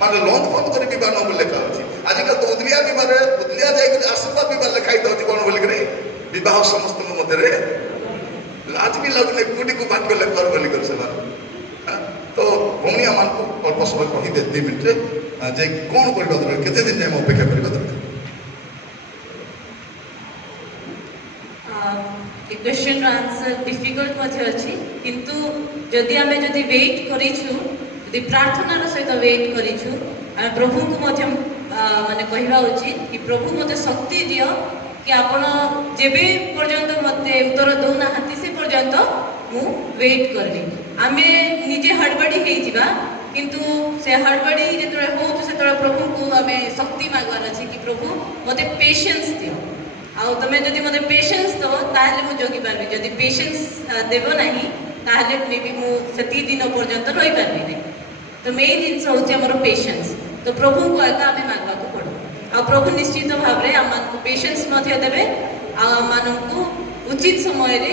ମାନେ ଲଙ୍ଗ ଫର୍ମ କରି ବିବାହ ନ ବୋଲି ଲେଖା ଅଛି ଆଜିକାଲି ତ ଉଦଲିଆ ବିବାହରେ ଉଦଲିଆ ଯାଇକରି ଆଶୀର୍ବାଦ ବିବାହ ଲେଖା ହେଇଥାଉଛି କ'ଣ ବୋଲିକରି ବିବାହ ସମସ୍ତଙ୍କ ମଧ୍ୟରେ ଲାଜ ବି ଲାଗୁନି କୋଉଠିକୁ ଭାଗ୍ୟ ଲେଖାର ବୋଲିକରି ସେମାନେ ତ ଭଉଣୀ ଆମମାନଙ୍କୁ ଅଳ୍ପ ସମୟ କହିବେ 2 ମିନିଟ୍ରେ ଯେ କ'ଣ କରିବା ଦରକାର କେତେ ଦିନ ଆମେ ଅପେକ୍ଷା କରିବା ଦରକାର ଏ କ୍ୱେଶ୍ଚନର ଆନ୍ସର ଡିଫିକଲ୍ଟ ମଧ୍ୟ ଅଛି କିନ୍ତୁ ଯଦି ଆମେ ୱେଟ୍ କରିଛୁ ଯଦି ପ୍ରାର୍ଥନାର ସହିତ ୱେଟ୍ କରିଛୁ ଆମେ ପ୍ରଭୁଙ୍କୁ ମଧ୍ୟ ମାନେ କହିବା ଉଚିତ କି ପ୍ରଭୁ ମୋତେ ଶକ୍ତି ଦିଅ କି ଆପଣ ଯେବେ ପର୍ଯ୍ୟନ୍ତ ମୋତେ ଉତ୍ତର ଦେଉନାହାନ୍ତି ସେ ପର୍ଯ୍ୟନ୍ତ ମୁଁ ୱେଟ୍ କରିବି ଆମେ ନିଜେ ହଡ଼ବଡ଼ି ହେଇଯିବା କିନ୍ତୁ ସେ ହଡ଼ବଡ଼ି ଯେତେବେଳେ ହେଉଛୁ ସେତେବେଳେ ପ୍ରଭୁଙ୍କୁ ଆମେ ଶକ୍ତି ମାଗିବାର ଅଛି କି ପ୍ରଭୁ ମୋତେ ପେସେନ୍ସ ଦିଅ ଆଉ ତମେ ଯଦି ମୋତେ ପେସେନ୍ସ ଦେବ ତାହେଲେ ମୁଁ ଜଗିପାରିବି ଯଦି ପେସେନ୍ସ ଦେବ ନାହିଁ ତାହେଲେ ମେ ବି ମୁଁ ସେତିକି ଦିନ ପର୍ଯ୍ୟନ୍ତ ରହିପାରିବି ନାହିଁ ତ ମେନ୍ ଜିନିଷ ହେଉଛି ଆମର ପେସେନ୍ସ ତ ପ୍ରଭୁଙ୍କୁ ଆଗ ଆମେ ମାଗିବାକୁ ପଡ଼ିବ ଆଉ ପ୍ରଭୁ ନିଶ୍ଚିତ ଭାବରେ ଆମମାନଙ୍କୁ ପେସେନ୍ସ ମଧ୍ୟ ଦେବେ ଆଉ ଆମମାନଙ୍କୁ ଉଚିତ ସମୟରେ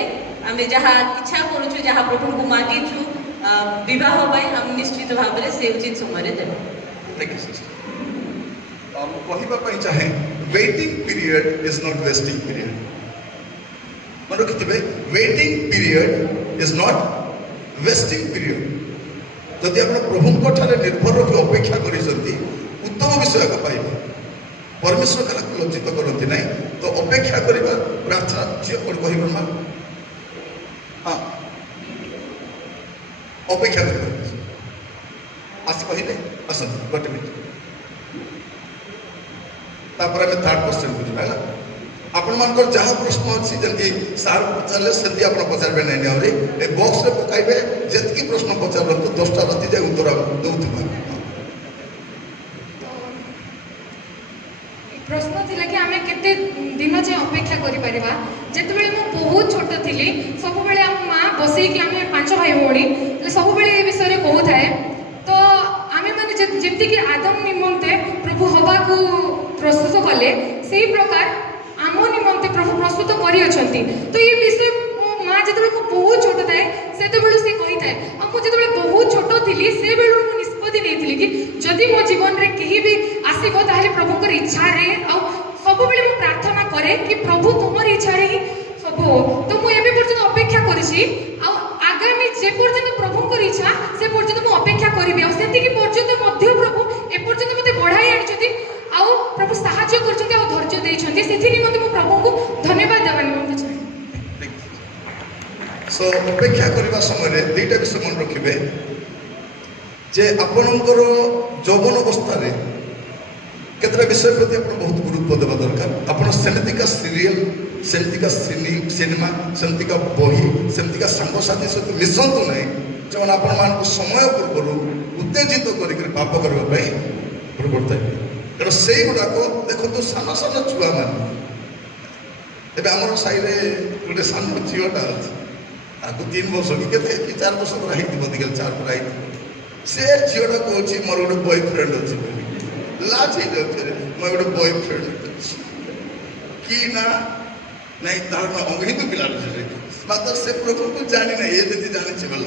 ଆମେ ଯାହା ଇଚ୍ଛା କରୁଛୁ ଯାହା ପ୍ରଭୁଙ୍କୁ ମାଗିଛୁ ବିବାହ ପାଇଁ ଆମେ ନିଶ୍ଚିତ ଭାବରେ ସେ ଉଚିତ ସମୟରେ ଦେବେ ମୁଁ କହିବା ପାଇଁ ଚାହେଁ waiting period is not wasting period ମନେ ରଖିଥିବେ waiting period is not wasting period ଯଦି ଆପଣ ପ୍ରଭୁଙ୍କ ଠାରେ ନିର୍ଭର ରଖି ଅପେକ୍ଷା କରିଛନ୍ତି ଉତ୍ତମ ବିଷୟ ପାଇବେ ପରମେଶ୍ୱର କାହାକୁ ଲଜ୍ଜିତ କରନ୍ତି ନାହିଁ ତ ଅପେକ୍ଷା କରିବା ପ୍ରାର୍ଥନା ଝିଅ କ'ଣ କହିବ ନା ହଁ ଅପେକ୍ଷା କରିବା ଆସି କହିଲେ ଆସନ୍ତୁ ଗୋଟେ ମିନିଟ୍ ତାପରେ ଆମେ ଥାର୍ଡ କ୍ୱେଶ୍ଚନକୁ ଯିବା ହେଲା ଆପଣମାନଙ୍କର ଯାହା ପ୍ରଶ୍ନ ଅଛି ଯେମିତି ସାର୍ ପଚାରିଲେ ସେମିତି ଆପଣ ପଚାରିବେ ନାହିଁ ଆହୁରି ଏ ବକ୍ସରେ ପକାଇବେ ଯେତିକି ପ୍ରଶ୍ନ ପଚାରନ୍ତୁ 10ଟା ରାତି ଯାଏ ଉତ୍ତର ଦେଉଥିବା ପ୍ରଶ୍ନ ଥିଲା କି ଆମେ କେତେ ଦିନ ଯାଏଁ ଅପେକ୍ଷା କରିପାରିବା ଯେତେବେଳେ ମୁଁ ବହୁତ ଛୋଟ ଥିଲି ସବୁବେଳେ ଆମ ମା ବସେଇକି ଆମେ 5 ଭାଇ ଭଉଣୀ ସବୁବେଳେ ଏ ବିଷୟରେ କହୁଥାଏ ତ ଆମେମାନେ ଯେମିତିକି ଆଦମ ନିମନ୍ତେ ପ୍ରଭୁ ହବାକୁ ପ୍ରସ୍ତୁତ କଲେ ସେଇ ପ୍ରକାର ଆମ ନିମନ୍ତେ ପ୍ରଭୁ ପ୍ରସ୍ତୁତ କରିଅଛନ୍ତି ତ ଏ ବିଷୟ ମୋ ମା ଯେତେବେଳେ ମୁଁ ବହୁତ ଛୋଟ ଥାଏ ସେତେବେଳେ ସେ କହିଥାଏ ଆଉ ମୁଁ ଯେତେବେଳେ ବହୁତ ଛୋଟ ଥିଲି ସେବେଳୁ ମୁଁ ନିଷ୍ପତ୍ତି ନେଇଥିଲି କି ଯଦି ମୋ ଜୀବନରେ କେହି ବି ଆସିବ ତାହେଲେ ପ୍ରଭୁଙ୍କର ଇଚ୍ଛାରେ ଆଉ ସବୁବେଳେ ମୁଁ ପ୍ରାର୍ଥନା କରେ କି ପ୍ରଭୁ ତୁମର ଇଚ୍ଛାରେ ହିଁ ସବୁ ତ ମୁଁ ଏବେ ପର୍ଯ୍ୟନ୍ତ ଅପେକ୍ଷା କରିଛି ଆଉ ଆଗାମୀ ଯେ ପର୍ଯ୍ୟନ୍ତ ପ୍ରଭୁଙ୍କର ଇଚ୍ଛା ସେ ପର୍ଯ୍ୟନ୍ତ ମୁଁ ଅପେକ୍ଷା କରିବି ଆଉ ସେତିକି ପର୍ଯ୍ୟନ୍ତ ମଧ୍ୟ ପ୍ରଭୁ ଏପର୍ଯ୍ୟନ୍ତ ମୋତେ ବଢ଼ାଇ ଆଣିଛନ୍ତି ଆଉ ପ୍ରଭୁ ସାହାଯ୍ୟ କରିଛନ୍ତି ଆଉ ଧୈର୍ଯ୍ୟ ଦେଇଛନ୍ତି ସେଥି ନିମନ୍ତେ ମୁଁ ପ୍ରଭୁଙ୍କୁ ଧନ୍ୟବାଦ ଦେବା ନିମନ୍ତେ ଚାହେଁ ସୋ ଅପେକ୍ଷା କରିବା ସମୟରେ ଦୁଇଟା ବିଷୟ ମନେ ରଖିବେ ଯେ ଆପଣଙ୍କର ଯୌବନ ଅବସ୍ଥାରେ କେତେଟା ବିଷୟ ପ୍ରତି ଆପଣ ବହୁତ ଗୁରୁତ୍ୱ ଦେବା ଦରକାର ଆପଣ ସେମିତିକା ସିରିଏଲ ସେମିତିକା ସିନେମା ସେମିତିକା ବହି ସେମିତିକା ସାଙ୍ଗସାଥି ସହିତ ମିଶନ୍ତୁ ନାହିଁ ଯେଉଁମାନେ ଆପଣମାନଙ୍କୁ ସମୟ ପୂର୍ବରୁ ଉତ୍ତେଜିତ କରିକି ପାପ କରିବା ପାଇଁ ପ୍ରବର୍ତ୍ତାଇବେ କାରଣ ସେଇଗୁଡ଼ାକ ଦେଖନ୍ତୁ ସାନ ସାନ ଛୁଆମାନେ ଏବେ ଆମର ସାହିରେ ଗୋଟେ ସାନ ଝିଅଟା ଅଛି ତାକୁ 3 ବର୍ଷ କି କେତେ କି 4 ବର୍ଷ ପୁରା ହେଇଥିବ ଅଧିକା 4 ପୁରା ହେଇଥିବ ସେ ଝିଅଟା କହୁଛି ମୋର ଗୋଟେ ବୟଫ୍ରେଣ୍ଡ ଅଛି ବୋଲି ଲାଜ ହେଇଯାଉଛି ମୋର ଗୋଟେ ବୟଫ୍ରେଣ୍ଡ ଅଛି କି ନା ନାଇଁ ତାର ନା ଅଙ୍ଗହିନ୍ଦୁ ପିଲାଟା ମାତ୍ର ସେ ପ୍ରଭୁଙ୍କୁ ଜାଣି ନାହିଁ ଏ ଯଦି ଜାଣିଛି ଭଲ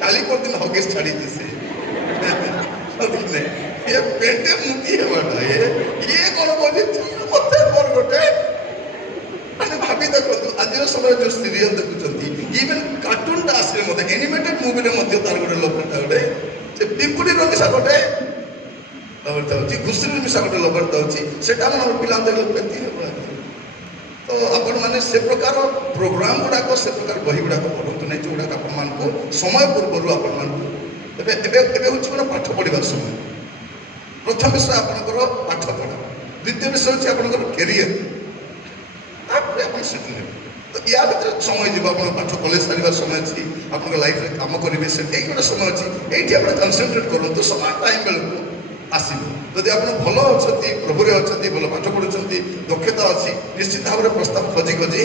କାଲି ପରଦିନ ହଗିସ୍ ଛାଡ଼ିଛି ସେ ये पेटे मुकी है बड़ा ये कौन बोली मते मोर गोटे माने भाभी देखो आज समय जो सीरियल देखुचंती इवन कार्टून टा आसे मते एनिमेटेड मूवी रे मध्य तार गोटे लवरटा गोटे से पिपुडी रो मिसा गोटे लवरटा होची घुसरी मिसा गोटे लवरटा होची सेटा मन पिला देख पेती है तो अपन माने से प्रकार प्रोग्राम गुडा को से प्रकार बही गुडा को पढंतु नै जोडा अपन मान को समय पूर्व अपन मान एबे एबे एबे होची कोन पाठ पढिबा समय प्रथम विषय आपंकर पाठपढ़ा, द्वितीय विषय हूँ आपंकर कैरियर, तापर आप सेटल हे। तो या भर समय जी आप पाठ कॉलेज सारे समय अच्छी आप लाइफ में कम करेंगे से गोटे समय अच्छी ये आप कनसेंट्रेट करूँ समय टाइम बेलू आसो जदि आप भल अच्छा प्रभुरे अच्छा भल पाठ पढ़ुं दक्षता अच्छी निश्चित भाव में प्रस्ताव खोजी खोजी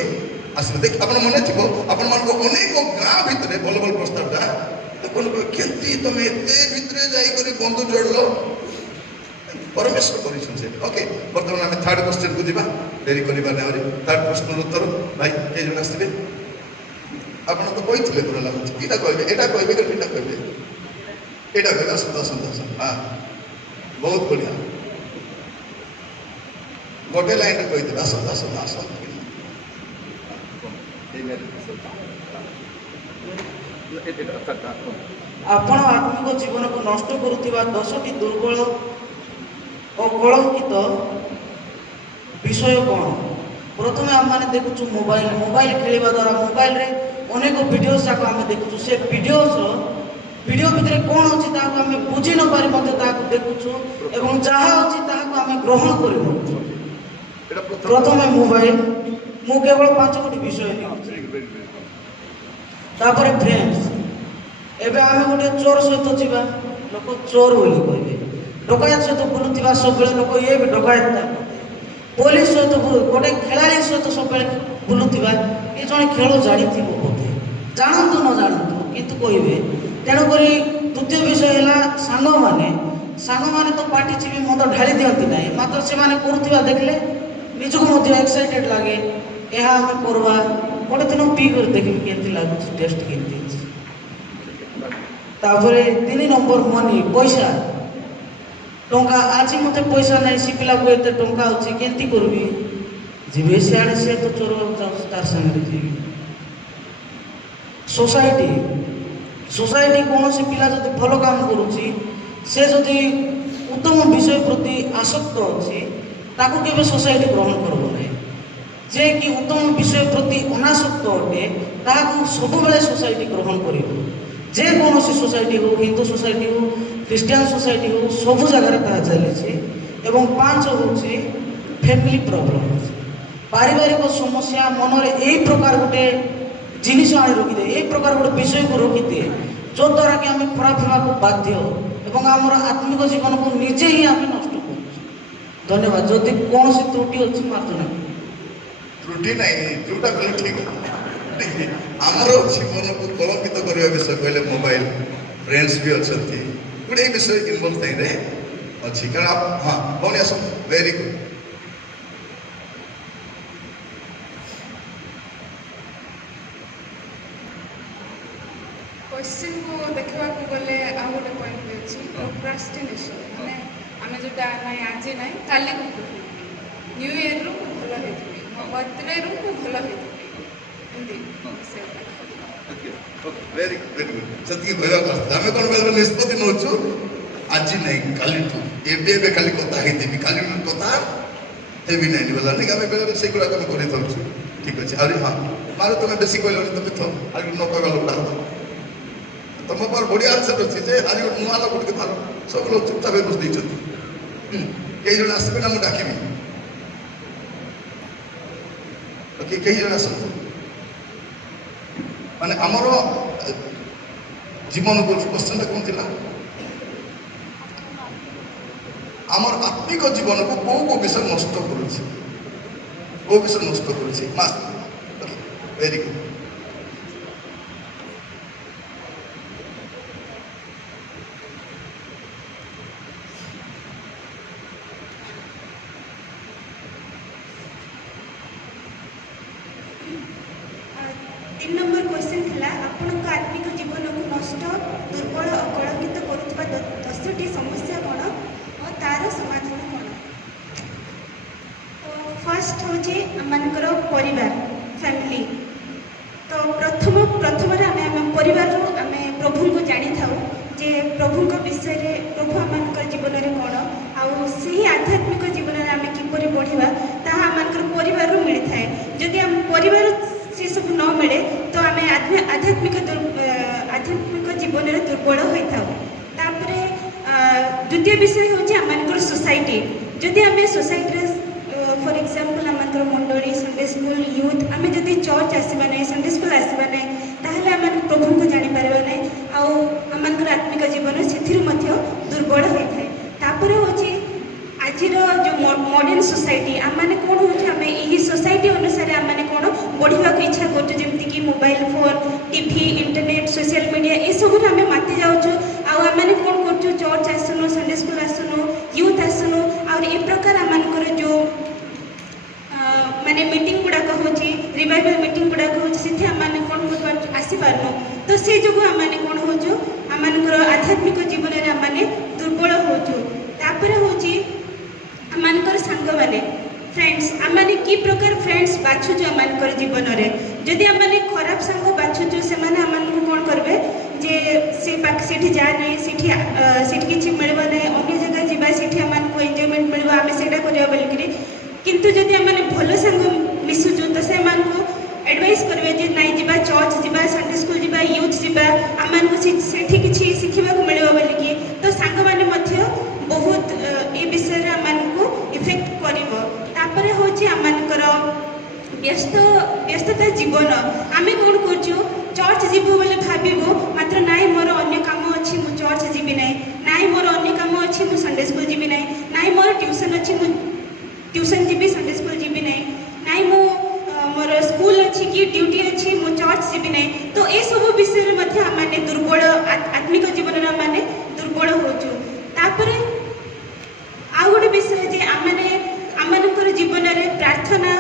आसो देख आप मन थो आपण अनेक गाँ भितर भल भल प्रस्तावटा केमती तुम एत भितर बंधु जोड़ल परमेश्वर कर ओके बर्तमान आम थर्ड क्वेश्चन को जीवा डेरी करवा थर्ड प्रश्न उत्तर भाई ये जन आसवे आप तो कही पूरा लगुच यहाँ कहे यहाँ कहे कि यहाँ कहे यहाँ कहे आसत आसत आसत हाँ बहुत बढ़िया गोटे लाइन कही आसत आसत आसत आपण आत्मिक जीवन को नष्ट करुवा 10टी दुर्बल और कलंकित विषय कौन प्रथम आम मैंने देखु मोबाइल मोबाइल खेलवा द्वारा मोबाइल रे अनेक वीडियोस जाक आम देखु से वीडियो भितर कौन अच्छी आम बुझी न पारि देखु एवं जहाँ अच्छी आम ग्रहण कर प्रथम मोबाइल मु केवल 5टी विषय तापर फ्रेंड्स एबे आम गोटे चोर सहित जीवा लोक चोर बोली कहे डकायत सहित बुलूवा सब लोक ये भी डकायत पुलिस सहित गोटे खेलाड़ी सहित सब बुलूवा ये जड़े खेल जानी बोधे जानतु न जानतु किंतु कहे तेणुक द्वितीय विषय है सांग मैंने तो पार्टी चिपी मत ढाली दिखती ना मात्र से करुवा देखले निजक एक्साइटेड लगे यह आम करवा गोटे दिन पी कर देखी केमती लगुच टेस्ट केमती तापर 3 नंबर मनी पैसा टंका आज मत पैसा ना सी पिला को एत टंका अच्छी केमती करबी जीवे सियाड़े से तो चोर तार संगे जी सोसाइटी कौन से पिला जब भल काम करुच्ची से जदि उत्तम विषय प्रति आसक्त अच्छी ताकू केबे सोसाइटी ग्रहण करब ना जे कि उत्तम विषय प्रति अनासक्त अटे ताकू सब बेले सोसाइटी ग्रहण करिवो जे कौन सोसाइटी हो हिंदू सोसाइटी हो क्रिश्चियन सोसाइटी हो सब जगह ताहा चली एवं 5 होची फैमिली प्रॉब्लम पारिवारिक समस्या मन रे एई प्रकार गोटे जिनिस आनी रखी दे एक प्रकार गोटे विषय को रखी दिए जो द्वारा कि आम खराब होगा बाध्य एवं आमर आत्मिक जीवन को निजे ही आम नष्ट कर धन्यवाद जदि कौन सी त्रुटि अच्छी मार्जना त्रुटि नहीं जोटा कहले ठीक आमर जीवन को कलंकित करने विषय कहले मोबाइल फ्रेंड्स भी अच्छा गोटे विषय इनवल्व थी अच्छी कारण आप हाँ कौन आस वेरी गुड क्वेश्चन को देखा गले आ गोटे पॉइंट अच्छी प्रोक्रास्टिनेशन माने आम जोटा ना आज ना काली को न्यू इयर रु भल होती मो बर्थडे रु भल होती वेरी वेरी गुड सत्य कहवा कथा आम कौन बेले निष्पत्ति नौचु आज नहीं काली एबे खाली कथा हेबी काली कथा हेबी नहीं बोला नहीं आम बेले से गुड़ा आम कर ठीक अच्छे अरे हाँ मारे तुम्हें बेसी कहल तुम थो आज न कहवा लोटा तुम पर बढ़िया आंसर अच्छी जे आज नुआ लोग के मारो सब लोग चुपचाप बस देते कई जन आसबे ना मुझे डाकबी ओके कई जन आस माने आमर जीवन को क्वेश्चन कौन थी आमर आत्मिक जीवन को कौ विषय नष्ट करो विषय नष्ट करो वेरी गुड आत्मिक जीवन को नष्ट दुर्बल अकलंकित करुवा 10टी समस्या कौन और तार समाधान कौन तो फर्स्ट हूँ आमर परिवार फैमिली तो प्रथम आम परिवार आम प्रभु को जानी था जे प्रभु विषय प्रभु आम जीवन में कौन आई आध्यात्मिक जीवन में आम किपर बढ़ा ताहा आम परिवार मिलता है जदि आम परिवार से सब न मिले तो आम आध्यात्मिक जीवन में दुर्बल होता है। द्वितीय विषय हूँ आम सोसाइटी जदि आम सोसाइटी फॉर एग्जांपल आम मंडली संडे स्कूल यूथ आम जदि चर्च आसवा ना संडे स्कूल आसवा ना ताहले आम प्रभु को जानी पारबा ना आम आत्मिक जीवन से दुर्बल होता है। तापर होची आज जो मॉडर्न सोसाइटी आम मैंने कौन हो यही सोसाइटी अनुसार आम मैंने कौन बढ़ा इच्छा करमती mobile phone TV internet social media ये सब आम माति जाऊँ आम मैंने कौन कर चर्च आसनु संडे स्कूल आसनु यूथ आसनु और ये प्रकार आम जो माने मीटिंग गुड़ाक हूँ रिवाइवल मीटिंग गुड़ाक हूँ से आम कौन कर आसी पारनु तो से जो आम कौन हो आम आध्यात्मिक जीवन में आम दुर्बल होपर हूँ आमर सांग मैंने फ्रेंड्स आम कि प्रकार फ्रेंड्स बाछुचु आम जीवन में जदि आम खराब सांग बाछुचु से कौन करेंगे जे से जाने किसी मिल ना अन्य जगह जावा आम एंजॉयमेंट मिल आम से बोलिकी किंतु जदि आम भल सांग मिसुचु तो से एडवाइस करेंगे जे नाई जीवा चर्च जीवा संडे स्कूल जीवा यूथ जीवा आम से किसी शिखा मिले बोलिकी तो सांग मैंने बहुत ये विषय आमको इफेक्ट कर हूँ आमर व्यस्तता जीवन आम कौन कर चर्च जीवु बोले भाव मात्र नाई मोर अन्य काम अच्छी मु चर्च जीवी ना नाई मोर अन्य काम अच्छी मु संडे स्कूल जीवी ना नाई मोर ट्यूशन अच्छी मु ट्यूशन जीवी संडे स्कूल जीवी ना नाई मु मोर स्कूल अच्छी कि ड्यूटी अच्छी मु चर्च जीवी ना तो ये सब विषय में आम दुर्बल आत्मिक जीवन में आम दुर्बल होपर आउ गोटे विषय जे आमर जीवन में प्रार्थना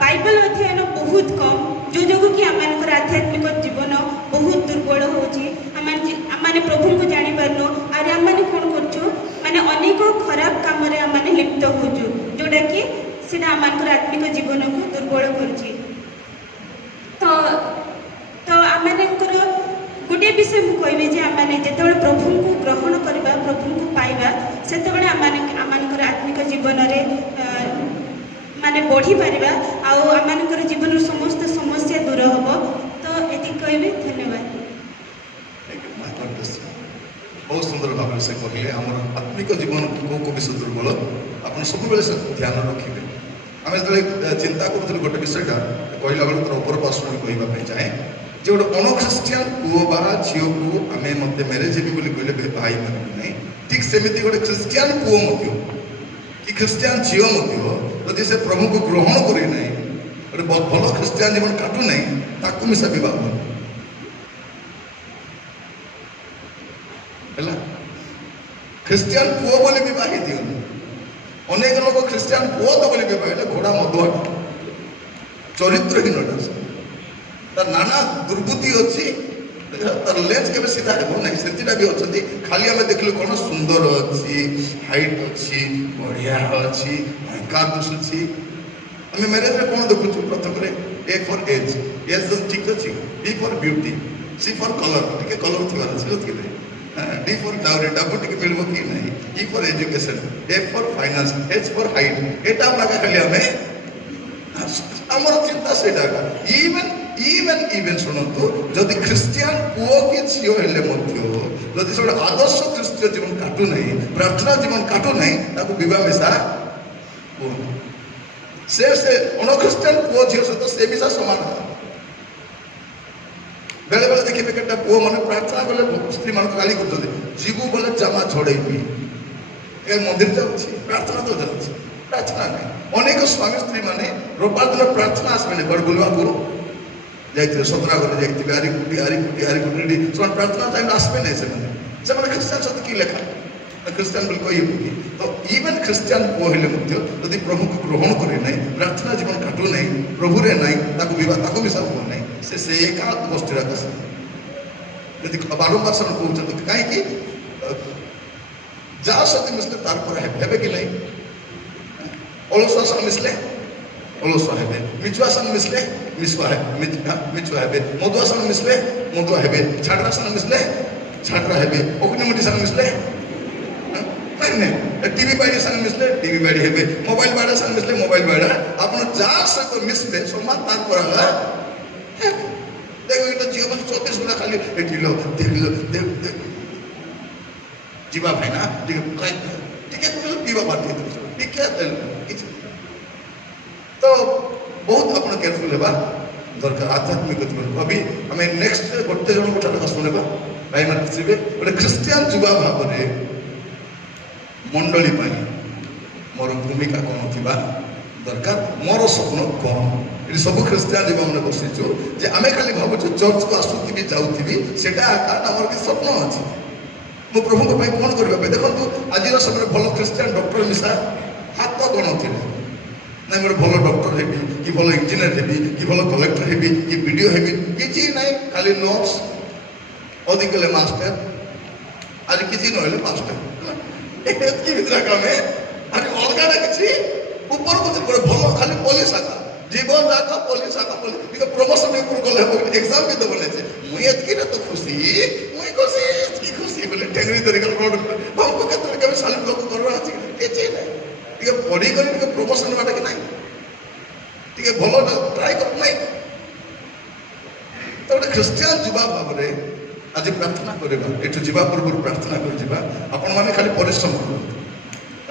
बाइबल अध्ययन बहुत कम जो जो कि आमर आध्यात्मिक जीवन बहुत दुर्बल होने प्रभु को जानी पारनु और आम कौन कर माने अनेक खराब काम आम लिप्त हो जोटा कि सीधा आमर आत्मिक जीवन को दुर्बल कर तो आम गोटे विषय मुझे कहबी आम जो प्रभु को ग्रहण करवा प्रभु को पाइबा से आमर आत्मिक जीवन में माने बढ़ी पारिबा आमर जीवन समस्त समस्या दूर हम तो ये कहबी धन्यवाद। बहुत सुंदर भाव से कहले आम आत्मिक जीवन को विषय दुर्बल आप सब से ध्यान रखिए आम जो चिंता करूँ गोटे विषयटा कहला बेलू तर अपर प्रश्न कहवाई चाहे जो गोटे अणख्रिस्टियान पुओ बा झील को आम मत मैरेज भी कहले भाई मानू ना ठीक सेमती गोटे ख्रिस्टियान पुओ कि ख्रिस्टियान झील जदि से प्रभु को ग्रहण करना गोटे भल ख्रिस्टियान जीवन काटू ना ताकू मिसा बह है ख्रिस्टियान पुओ बोली बह दिखते अनेक लोग ख्रिस्टियान पुओ तो बोली बह घोड़ा मधुआटा चरित्रहीन तार नाना दुर्बुद्धि अच्छी तार लेंस के सीधा हो ना से भी अच्छा खाली आम देखल कौन सुंदर अच्छी हाइट अच्छी बढ़िया अच्छी भयंकर दिशुची आम मैरेज में कौन देखु प्रथम ए फॉर एज एज ठीक अच्छी B for beauty C for colour टे कलर थी डी फॉर डाउरी डाबू टे मिल कि ना E for education A for finance H for height एटा खाली आम आमर चिंता से इवन इवन इवन शुणु जदि ख्रिस्टियान पुओ कि झील हेले जदि से आदर्श ख्रिस्टीय जीवन काटू ना प्रार्थना जीवन काटू ना बह मिशा से अणख्रिस्टियान पुओ झील सहित से मिशा सामान बेले बेले देखिए केटा पुओ मैंने प्रार्थना कले स्त्री मान गाली कर जीवु बोले जमा छड़ेबी मंदिर जाऊँगी प्रार्थना तो जाऊँगी प्रार्थना नहीं अनेक स्वामी स्त्री मैंने रविवार दिन प्रार्थना आसबे कड़े बुलवा को जाइए सतरा घर जाइए आरिकुटी से प्रार्थना टाइम आसबे ना से ख्रिस्टान सहित कि लेखा ख्रिस्टान बोल कही तो इवन ख्रिस्टान पुओ हेले जदि प्रभु को ग्रहण करे ना प्रार्थना जीवन काटू ना प्रभु रे ना मिसा पुओ ना से एका गोष्ठी जदि बारंबार से कहते कहीं जहाँ सहित मिसले तार हे कि नहीं अलसुआ संग मिसले अलसुआ हे मिछुआ संग मिसले मिछुआ हे मधुआ संग मिसले मधुआ हे छाड़रा संग मिसले छाड़रा हे अग्निमुठी संग मिसले टीवी बाड़ी संग मिसले टीवी बाड़ी हे मोबाइल बाड़ा संग मिसले मोबाइल बाड़ा आप जहाँ सहित मिसले समान तार देखो झील मैंने 24 घंटा खाली देख लो जीवा भाई ना टिके पीवा बाटे टिके किसी तो बहुत अपन केयरफुल हेबा दरकार आध्यात्मिक जीवन अभी आम नेक्स्ट गोटे जन कथा शुणा भाई मैंने शिवे गोटे ख्रीस्टियान युवा भाव में मंडली मोर भूमिका कौन थी दरकार मोर स्वप्न कौन ये सब ख्रीस्टियान युवा मैंने बसीचु जे आम खाली भावुँ चर्च को आसुथी जाऊथी से आमर कि स्वप्न अच्छी मो प्रभु कौन करने देखो आज समय भल ख्रीस्टियान डॉक्टर मिसा हाथ गण थे ना मोर भल डॉक्टर हेबी कि भल इंजीनियर हेबी कि भल कलेक्टर हेबी कि वीडियो हेबी किसी ना खाली नर्स अधिक हेल्ले मास्टर आज किसी ना मास्टर एतकी भितर कमे आज अलगाटा किसी ऊपर को भल खाली पुलिस आका जीवन जाक पुलिस आका पुलिस प्रमोशन ऊपर गले एग्जाम भी दबने से मुई एतकी ना तो खुशी मुई खुशी एतकी खुशी बोले टेंगरी तरीका रोड हमको केतले के साल लोग करवा अछि किछि ना टिके पढ़ी कर टिके प्रमोशन बाटा कि नहीं टिके भलो ट्राई कर नहीं तो गोटे ख्रीस्टियान युवा भाव में आज प्रार्थना करवा एठू जीवा पूर्व प्रार्थना कर जीवा आपण माने खाली परिश्रम करूँ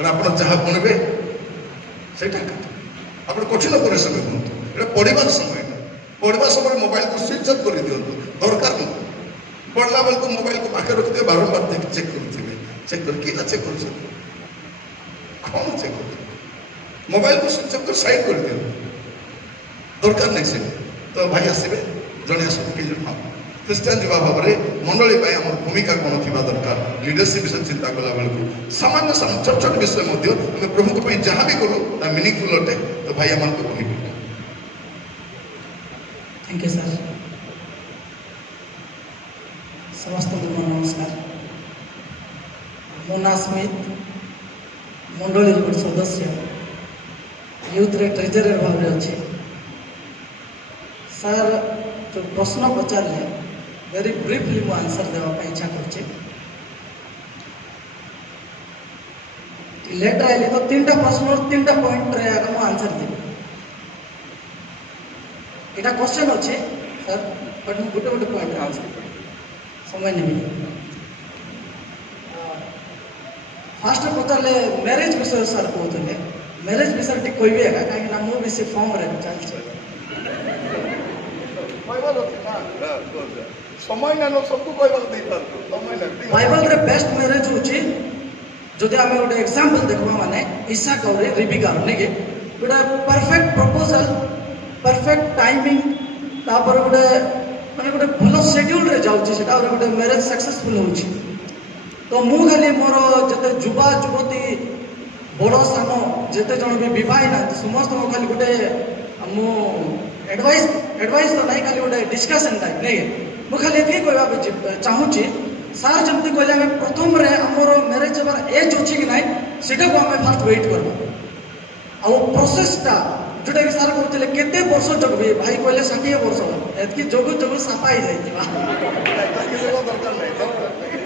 आप जहाँ बनबे से आप कठिन परिश्रम करूँ ये पढ़ार समय पढ़ा समय मोबाइल को स्विच ऑफ कर दिखाँ दरकार नहीं पढ़ला बेल को मोबाइल को पाखे रखिए बारंबार चेक करुवे चेक कर कि चेक कर कौन चेक कर मोबाइल को स्विच ऑफ कर साइड कर दिखाँ दरकार नहीं से तो भाई आसवे जड़े आसते हाँ ख्रीस्टियान युवा भाव में मंडली आम भूमिका कौन थी दरकार लीडरशिप विषय चिंता कला बेलू सामान्य छोट छोट विषय आम प्रभु को जहाँ भी करूँ मीनिंगफुल अटे तो भाई आम कह थैंक यू सर समस्त को नमस्कार मो ना स्मिथ मंडली गोटे सदस्य यूथ रे ट्रेजरर भाव में अच्छे सर जो प्रश्न पचारे वेरी ब्रीफली मो आंसर देवाई इच्छा कर लेट आइली तो 3टा प्रश्न और 3टा पॉइंट रे मो आंसर देवी एटा क्वेश्चन अच्छे सर बट मुझे गोटे गोटे पॉइंट आंसर समय नहीं फास्ट पचारे मैरेज विषय सर कहते मैरेज विषय टी कहबे कहीं मु भी से फॉर्म रे चलছে समय ना सबको बाइबल रे बेस्ट मैरेज होची जदि आमे गोटे एग्जांपल देखबा माने इसाक और रिबिका ने के गोटे परफेक्ट प्रपोजल परफेक्ट टाइमिंग तापर गोटे माने गोटे भलो शेड्यूल रे जाउची सेटा और गोटे मैरेज सक्सेसफुल होची तो मु खाली मोर जते युवा युवती बड़ सान जते जन भी विवाह ना समस्त मो खाली गोटे मो एडवाइस तो नहीं खाली गोटे डिस्कशन टाइप नहीं मुझे खाली ये कहवा चाहूँगी सार जमी कहले आम प्रथम आमर मैरेज हमार एज अच्छी कि ना सीटा को आम फास्ट वेट करवा आ प्रोसेसटा जोटा कि सार कहते केते वर्ष जगबे भाई कहले 60 वर्ष एतकी जगु जगु साफा ही जाइए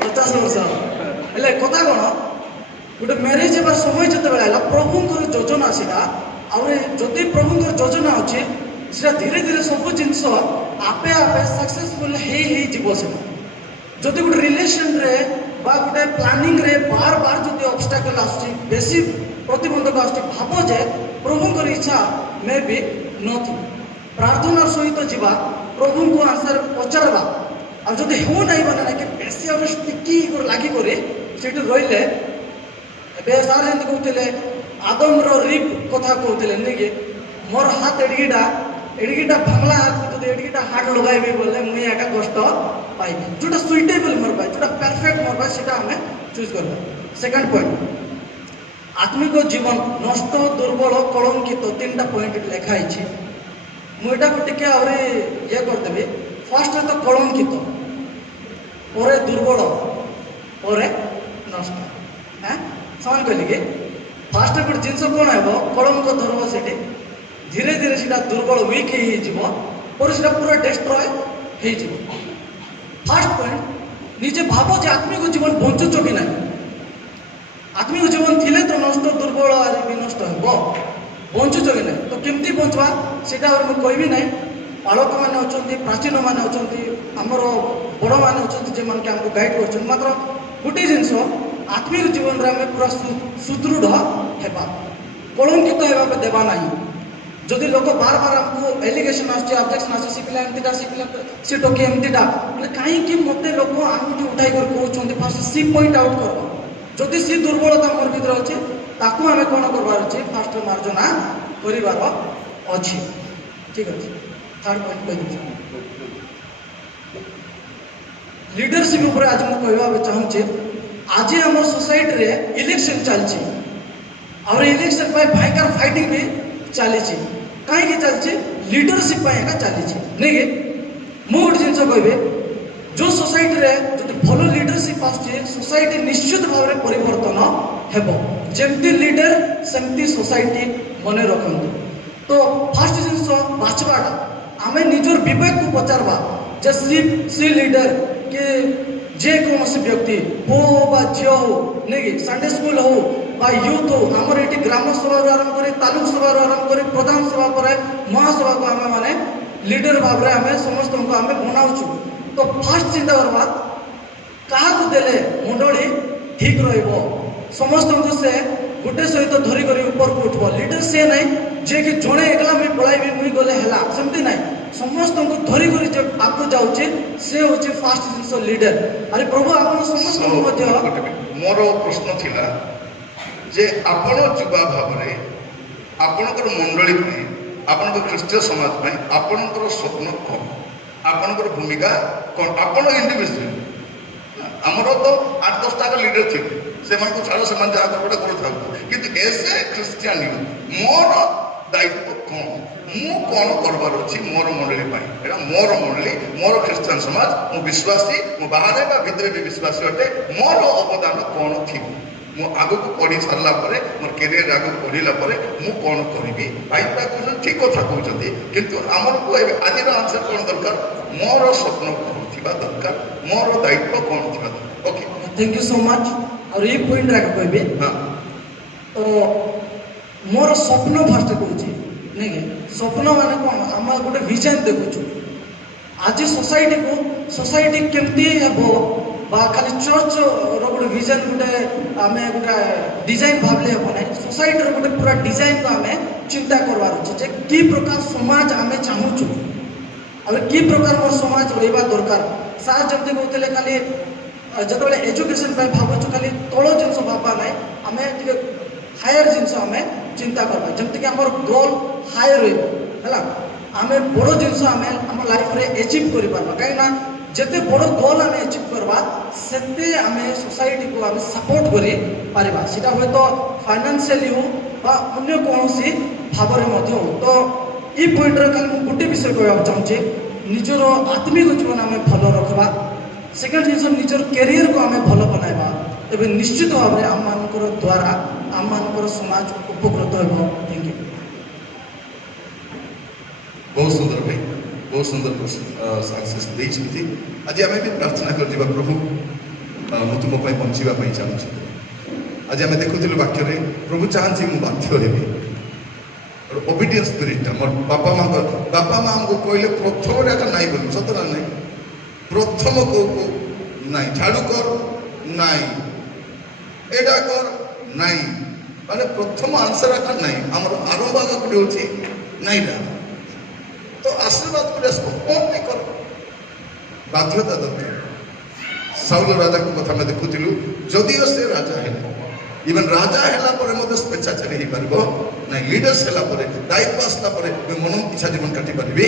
50 वर्ष हेल्ले कथा कौन गोटे मैरेज हमार समय जिते बेला प्रभुंर योजना सीटा आदि प्रभुंर योजना अच्छी से धीरे धीरे सब जिनस आपे आपे सक्सेसफुल हो जदि गोटे रिलेशन रे बा गोटे प्लानिंग रे बार बार जदि ऑब्स्टेकल आसुची बेसी प्रतिबंधक आसुची भाव जे प्रभुंकर इच्छा मे भी नथि प्रार्थना सहित जीवा प्रभु को आंसर पचारवा आ जदि हो नहीं बना कि बेसी आम स्टिकी लगी करे सेठी रहिले एबे सार जेंति कहते आदम रो रिप कथा कहते नहीं कि मोर हाथ एडिटा भांगला हाथ जो एडिटा हाथ लगाइबी बोले मुई एका कष्ट पाइबी जोटा सुइटेबल मोर पाए जोटा परफेक्ट मोर पाए सेटा हमें चूज करबा सेकंड पॉइंट आत्मिक जीवन नष्ट दुर्बल कलंकित 3टा पॉइंट लिखा है मुझे टिके आहुरी ये करदेवी फर्स्ट तो कलंकित पर दुर्बल पर नष्ट हाँ समान कहली कि फास्ट गोटे जिनस कौन है कलंक धरब से धीरे धीरे से दुर्बल वीक पर से पूरा डिस्ट्रॉय हो फास्ट पॉइंट निजे भाव जे आत्मिक जीवन बंचुच कि ना आत्मिक जीवन थिले तो नष्ट दुर्बल आर भी नष्ट हो बंचुच कि ना तो केमती बंचवा सेटा मुझे कहबी ना पालक मैंने अच्छा प्राचीन मैंने अच्छा आमर बड़ मैंने अच्छा जो मैंने आमको गाइड कर मात्र गोटे जिनस आत्मिक जीवन रे आमे पूरा सुदृढ़ हेबा कलंकित हेबा देबा नहीं जदि लोक बार बार हमको एलिगेशन आछे ऑब्जेक्शन आछे सिपिला एमतिटा सिपिला से टोके एमतिटा बोले काहे कि मते लोक आंगुठी उठाई कर कहउछन्ते फास्ट सी पॉइंट आउट करबा जदि सी दुर्बलता मोर भीतर अछि ताकू हमें कोन करबार अछि फास्ट मार्जना करिवार अछि ठीक अछि थर्ड पॉइंट कहि दिछु लीडरशिप ऊपर आज मैं कहबा चाहूँ आज आम सोसाइटी रे इलेक्शन चलछि और इलेक्शन पे भयंकर फाइटिंग भी चली कहीं चलती लीडरशिप चली नहीं मुझे जिन कहे जो सोसाइटी रे जो भल लीडरशिप सोसाइटी निश्चित भाव में परिवर्तन हेब जमती लीडर सेमती सोसाइटी मन रखु तो फास्ट जिन बाछवाटा आम निजर विवेक को पचारवा जे सी लीडर के जेकोसी व्यक्ति पु हो झी हो नहीं संडे स्कूल हो यूथ हो आमर ये ग्राम सभा आरंभ कर तालुक सभा आरंभ कर प्रधान सभा पर महासभा को आम मैंने लीडर भाव में आम समस्त को आम बनाऊँ तो फास्ट चिंता करवा क्या देले मंडली ठीक समस्त को से गोटे सहित धरिक ऊपर को उठब लीडर से नहीं जे कि जड़े एकला मुझे पढ़ाई मुझे गले सेमती ना समस्त को धरिक आगे जाऊे से हूँ फास्ट जिन लीडर अरे प्रभु आप समस्त मोर प्रश्न थिला जे आपण युवा भाव में आपणकर मंडली आपण ख्रीष्टीय समाज में आपणकर स्वप्न कौन आपणकर भूमिका कौन आपण इंडिविजुअल आमर तो 8-10टा लीडर थे से छाड़ से जहाँ कर कि एज ए ख्रीस्टियान मोर दायित्व कौन मु कौन करबार अच्छी मोर मंडली मोर मंडली मोर ख्रीस्टियान समाज मु विश्वासी मु बाहर भितर भी विश्वासी अटे मोर अवदान कौन थी मु आग को पढ़ी सारा पर मोर कैरियर आग पढ़ला मु कौन करी भाई कहते ठीक कथा कहते किंतु आमर को आज आंसर कौन दरकार मोर स्वप्न कौन थी दरकार मोर दायित्व कौन थी दरकार okay thank you so much और ये पॉइंट कहे हाँ तो मोर स्वप्न फास्ट कहूँ नहीं स्वप्न मान कौन आम गोटे विजन देखु आज सोसाइटी केमती हे खाली चर्च रोटे विजन गोटे आम गोटे डिजाइन भावले हम ना सोसाइटी गोटे पूरा डिजाइन को आम चिंता करवार अच्छे कि प्रकार समाज आम चाहूँ और कि प्रकार मोर समाज रहा दरकार सार जमी कहते खाली जो एजुकेशन भावुँ खाली तल जिन भावना ना आम हायर जिनस आम चिंता करवा जमती कि आम गोल हाई रहा आम बड़ जिन आम लाइफ रे एचिव कर कहीं जिते बड़ गोल आम एचिव करवा सेते आम सोसाइटी को आम सपोर्ट कर सीटा हे तो फाइनेंशियली हो अन्य कौन भाव में हो तो ये पॉइंट खाली गोटे विषय कहना चाहूँचे निजर आत्मिक जीवन आम भल रखा सेकेंड जिन निजर कैरियर को आम भल बनवा तेज निश्चित भाव में आम मान द्वारा आम मान समाज उपकृत हो थैंक यू बहुत सुंदर भाई बहुत सुंदर सक्सेस देखते आज आम भी प्रार्थना कर प्रभु मु तुम बचाई चाहूँ आज आम देखुलु वाक्य प्रभु चाहती मुझे बाध्य हेबी ओबिडियंस स्पिरिट मोर बापा माँ को कहले प्रथम एका नाई बोल सतना ना प्रथम को नाई झाड़ू कर नाई एडा कर नाई माने प्रथम आंसर एका नाई आमर आरंभ आगे गोटे हूँ नाईटा तो आशीर्वाद कौन नहीं कर बाध्यता दरकार साउल राजा को कथा में देखुलु जदिओ से राजा है इवन राजा है स्वेच्छाचारी हो पार ना लीडर्स है दायित्व आसला मन इच्छा जीवन काटी पारि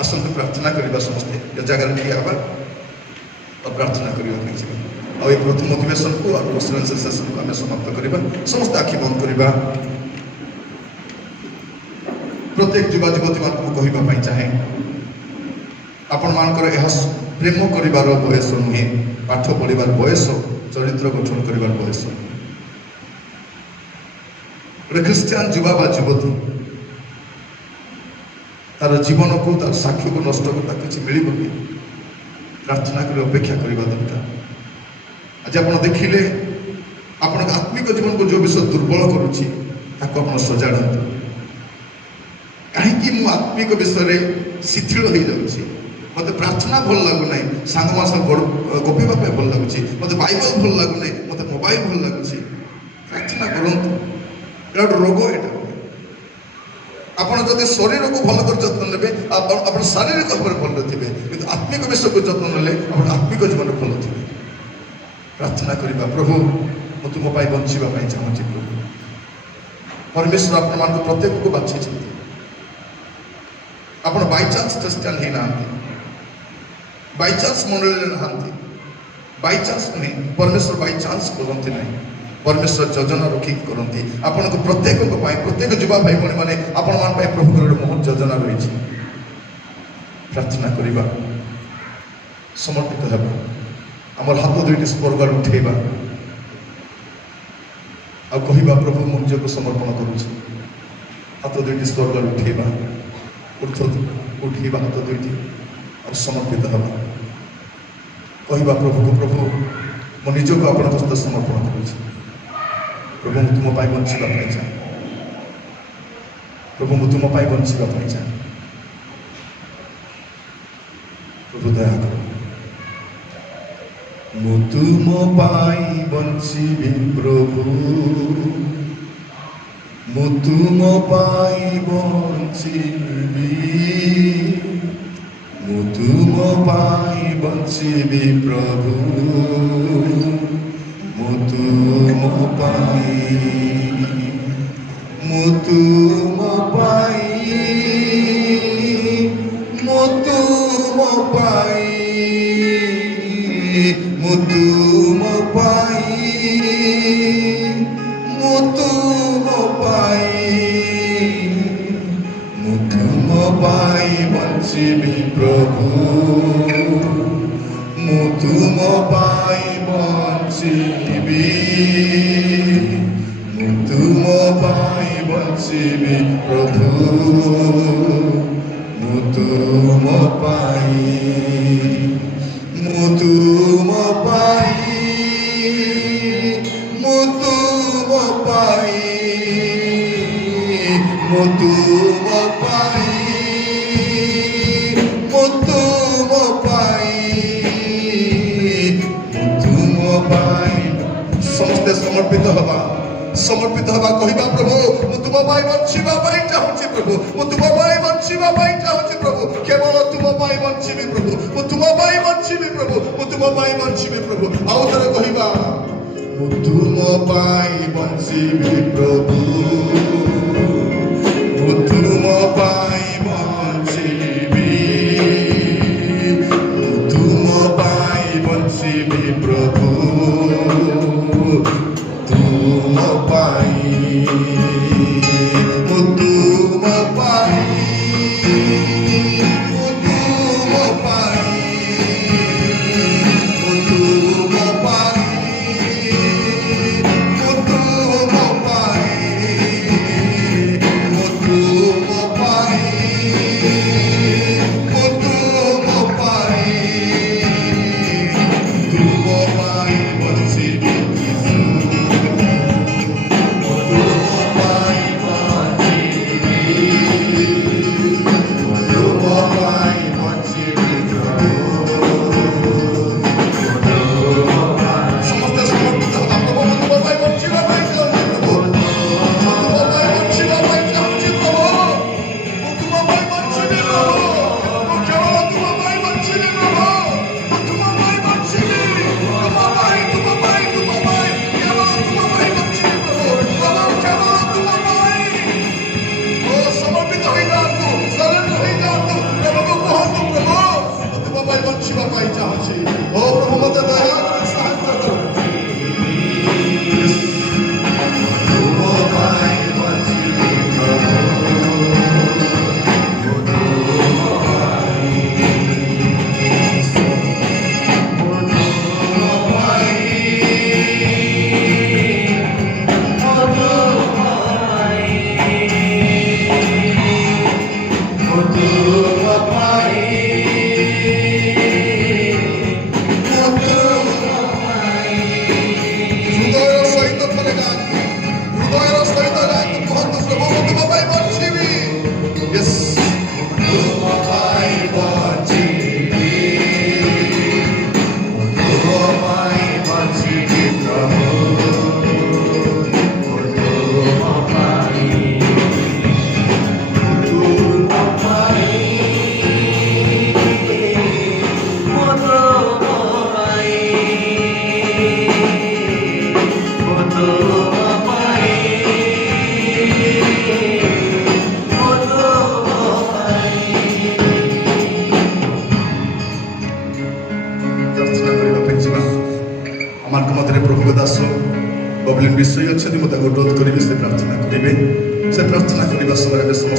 आसतु प्रार्थना करवा समस्ते जो जगह ठीक हवा और प्रार्थना करवा आ प्रथम अधिवेशन को और क्वेश्चन सेशन को आम समाप्त करवा समस्त आखि बंद करवा प्रत्येक युवा युवती मान कहवाई चाहे आपण मानकर यह प्रेम करिवार बयस नुहे पाठ पढ़िबार बयस चरित्र गठन करिवार बयस गोटे ख्रीस्टियान युवा बा युवती तार जीवन को तार साक्ष्य को नष्ट करता किसी मिल कि प्रार्थना कर अपेक्षा करवा दरकार आज आप देखिले आपण आत्मिक जीवन को जो विषय दुर्बल करुच्ची सजाड़ू कहीं मु आत्मिक विषय शिथिल हो जाऊँगी मत प्रार्थना भल लगुना सांग गपिवा भल लगुच मत बाइबल भल लगुना मत मोबाइल भल लगुच प्रार्थना करूँ रोग यहाँ आपड़ जब शरीर को भल कर जत्न ने आप शारीरिक भाव में भल थे कि आत्मिक विषय को जत्न ने आत्मिक जीवन भल थे प्रार्थना करवा प्रभु ମୁଁ ତୁମ ପାଇଁ ବଞ୍ଚିବା ପାଇଁ ଚାହୁଁଛି ପ୍ରଭୁ ପରମେଶ୍ୱର ଆପଣମାନଙ୍କୁ ପ୍ରତ୍ୟେକକୁ ବାଛିଛନ୍ତି ଆପଣ ବାଇଚାନ୍ସ ଖ୍ରୀଷ୍ଟିଆନ ହେଇନାହାନ୍ତି ବାଇଚାନ୍ସ ମଣ୍ଡଳୀରେ ନାହାନ୍ତି ବାଇଚାନ୍ସ ନୁହେଁ ପରମେଶ୍ୱର ବାଇଚାନ୍ସ କରନ୍ତି ନାହିଁ ପରମେଶ୍ୱର ଯୋଜନା ରଖିକି କରନ୍ତି ଆପଣଙ୍କୁ ପ୍ରତ୍ୟେକଙ୍କ ପାଇଁ ପ୍ରତ୍ୟେକ ଯୁବା ଭାଇ ଭଉଣୀ ମାନେ ଆପଣମାନଙ୍କ ପାଇଁ ପ୍ରଭୁଙ୍କର ଗୋଟେ ମହତ୍ ଯୋଜନା ରହିଛି ପ୍ରାର୍ଥନା କରିବା ସମର୍ପିତ ହେବା ଆମର ହାତ ଦୁଇଟି ସ୍ପର୍ଗରେ ଉଠେଇବା ଆଉ କହିବା ପ୍ରଭୁ ମୁଁ ନିଜକୁ ସମର୍ପଣ କରୁଛି ହାତ ଦୁଇଟି ସ୍ୱର୍ଗରେ ଉଠେଇବା ଉଠେଇବା ହାତ ଦୁଇଟି ଆଉ ସମର୍ପିତ ହେବା କହିବା ପ୍ରଭୁକୁ ପ୍ରଭୁ ମୁଁ ନିଜକୁ ଆପଣଙ୍କ ସହିତ ସମର୍ପଣ କରୁଛି ପ୍ରଭୁ ମୁଁ ତୁମ ପାଇଁ ବଞ୍ଚିବା ପାଇଁ ଚାହେଁ ପ୍ରଭୁ ମୁଁ ତୁମ ପାଇଁ ବଞ୍ଚିବା ପାଇଁ ଚାହେଁ ପ୍ରଭୁ ଦୟା କର ମୁଁ ତୁମ ପାଇଁ ବଞ୍ଚିବି ପ୍ରଭୁ ମୁଁ ତୁମ ପାଇଁ ବଞ୍ଚିବି ମୁଁ ତୁମ ପାଇଁ ବଞ୍ଚିବି ପ୍ରଭୁ ମୁଁ ତୁମ ପାଇଁ ମୁଁ ତୁମ ପାଇଁ ମୁଁ ତୁମ ପାଇଁ ମୁଁ ତୁମ ପାଇଁ ମୁଁ ତୁମ ପାଇଁ ମୁଁ ତୁମ ପାଇଁ ବଞ୍ଚିବି ପ୍ରଭୁ ମୁଁ ତୁମ ପାଇଁ ବଞ୍ଚିବି ମୁଁ ତୁମ ପାଇଁ ବଞ୍ଚିବି ପ୍ରଭୁ ମୁଁ ତୁମ ପାଇଁ ମୁଁ ତୁମ ପାଇଁ ମୁଁ ତୁମ ପାଇଁ ମୁଁ ତୁମ ପାଇଁ ମୁଁ ତୁମ ପାଇଁ ମୁଁ ତୁମ ପାଇଁ ସମସ୍ତେ ସମର୍ପିତ ହେବା କହିବା ପ୍ରଭୁ ମୁଁ ତୁମ ପାଇଁ ବଞ୍ଚିବା ପାଇଁ ଚାହୁଁଛି ପ୍ରଭୁ ମୁଁ ତୁମ ପାଇଁ ବଞ୍ଚିବା ପାଇଁ ଚାହୁଁଛି ପ୍ରଭୁ କେବଳ ତୁମ ପାଇଁ ବଞ୍ଚିବି ପ୍ରଭୁ ମୁଁ ତୁମ ପାଇଁ ବଞ୍ଚିବି ପ୍ରଭୁ ମୁଁ ତୁମ ପାଇଁ ବଞ୍ଚିବି ପ୍ରଭୁ ଆଉ ଥରେ କହିବା ମୁଁ ତୁମ ପାଇଁ ବଞ୍ଚିବି ପ୍ରଭୁ ମୁଁ ତୁମ ପାଇଁ ବଞ୍ଚିବି ମୁଁ ତୁମ ପାଇଁ ବଞ୍ଚିବି ପ୍ରଭୁ ତୁମ ପାଇଁ ମୁଁ ତୁମ ପାଇଁ ମୁଁ ତୁମ ପାଇଁ ମୁଁ ତୁମ ପାଇଁ ମୁଁ ତୁମ ପାଇଁ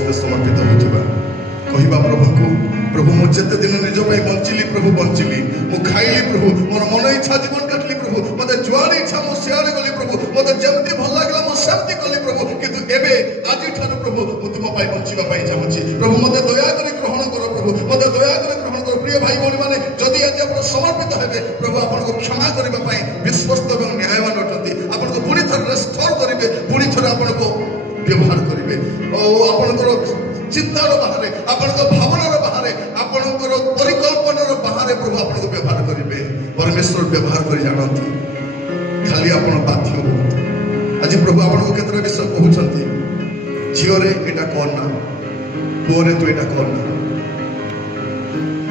समस्ते समर्पित होता कहवा प्रभु को प्रभु मु जिते दिन निज बंचिली प्रभु बंचिली मु खाइली प्रभु मोर मन इच्छा जीवन काटली प्रभु मत जुआड़ी इच्छा मु सियाड़े गली प्रभु मत जमती भल लगला मु सेमती कली प्रभु किंतु एबे आज ठार प्रभु मु तुम बंचिबा चाहूँगी प्रभु मत दया कर ग्रहण कर प्रभु मत दया कर ग्रहण कर प्रिय भाई भौणी मैंने जदि आज आप समर्पित हेबे प्रभु आपको क्षमा करने विश्वस्त और न्यायवान अटंती आपको पुणी थर रेस्टोर करेंगे पुणी थर आपको व्यवहार करेंगे और आपंकर चिंतार बाहर आपंकर भावनार बाहर आपंकर परिकल्पनार बाहर प्रभु आपको व्यवहार करेंगे परमेश्वर व्यवहार कर जानती खाली आप बाध्य हूँ आज प्रभु आपको केतटा विषय कहते झीरे यहाँ करना पुअरे तू यहाँ करना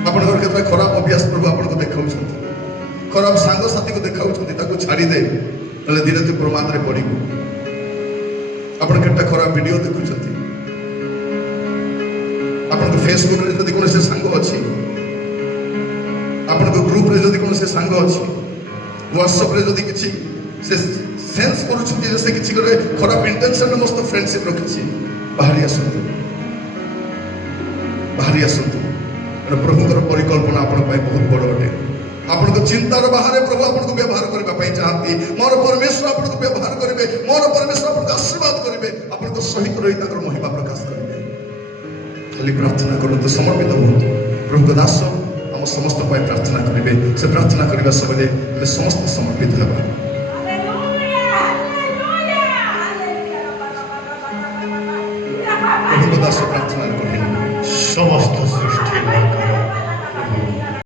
आपंकर केतटा खराब अभ्यास प्रभु आपको देखा खराब सांगसाथी को देखा छाड़दे ना धीरे धीरे प्रमाद में पड़ू आप खराब वीडियो देखुं आप फेसबुक रे जदि कौन से सांग अच्छी आप ग्रुप रे जदि कौन से सांग अच्छी व्हाट्सएप रे जदि किसी से सेंस करुँच से किसी गोटे खराब इंटेंशन में मस्त फ्रेंडशिप रखी बाहरी आसतु बाहरी आसतु प्रभुकर परिकल्पना आपण बहुत बड़ अटे आपको चिंतार बाहर प्रभु आपको व्यवहार करने चाहती मोर परमेश्वर आपको व्यवहार करेंगे मोर परमेश्वर आपको आशीर्वाद करेंगे आपको सहित रही महिमा प्रकाश करेंगे खाली प्रार्थना करूँ समर्पित हूँ प्रभु दास आम समस्त प्रार्थना करेंगे से प्रार्थना करने समय समस्त समर्पित होगा प्रभु दास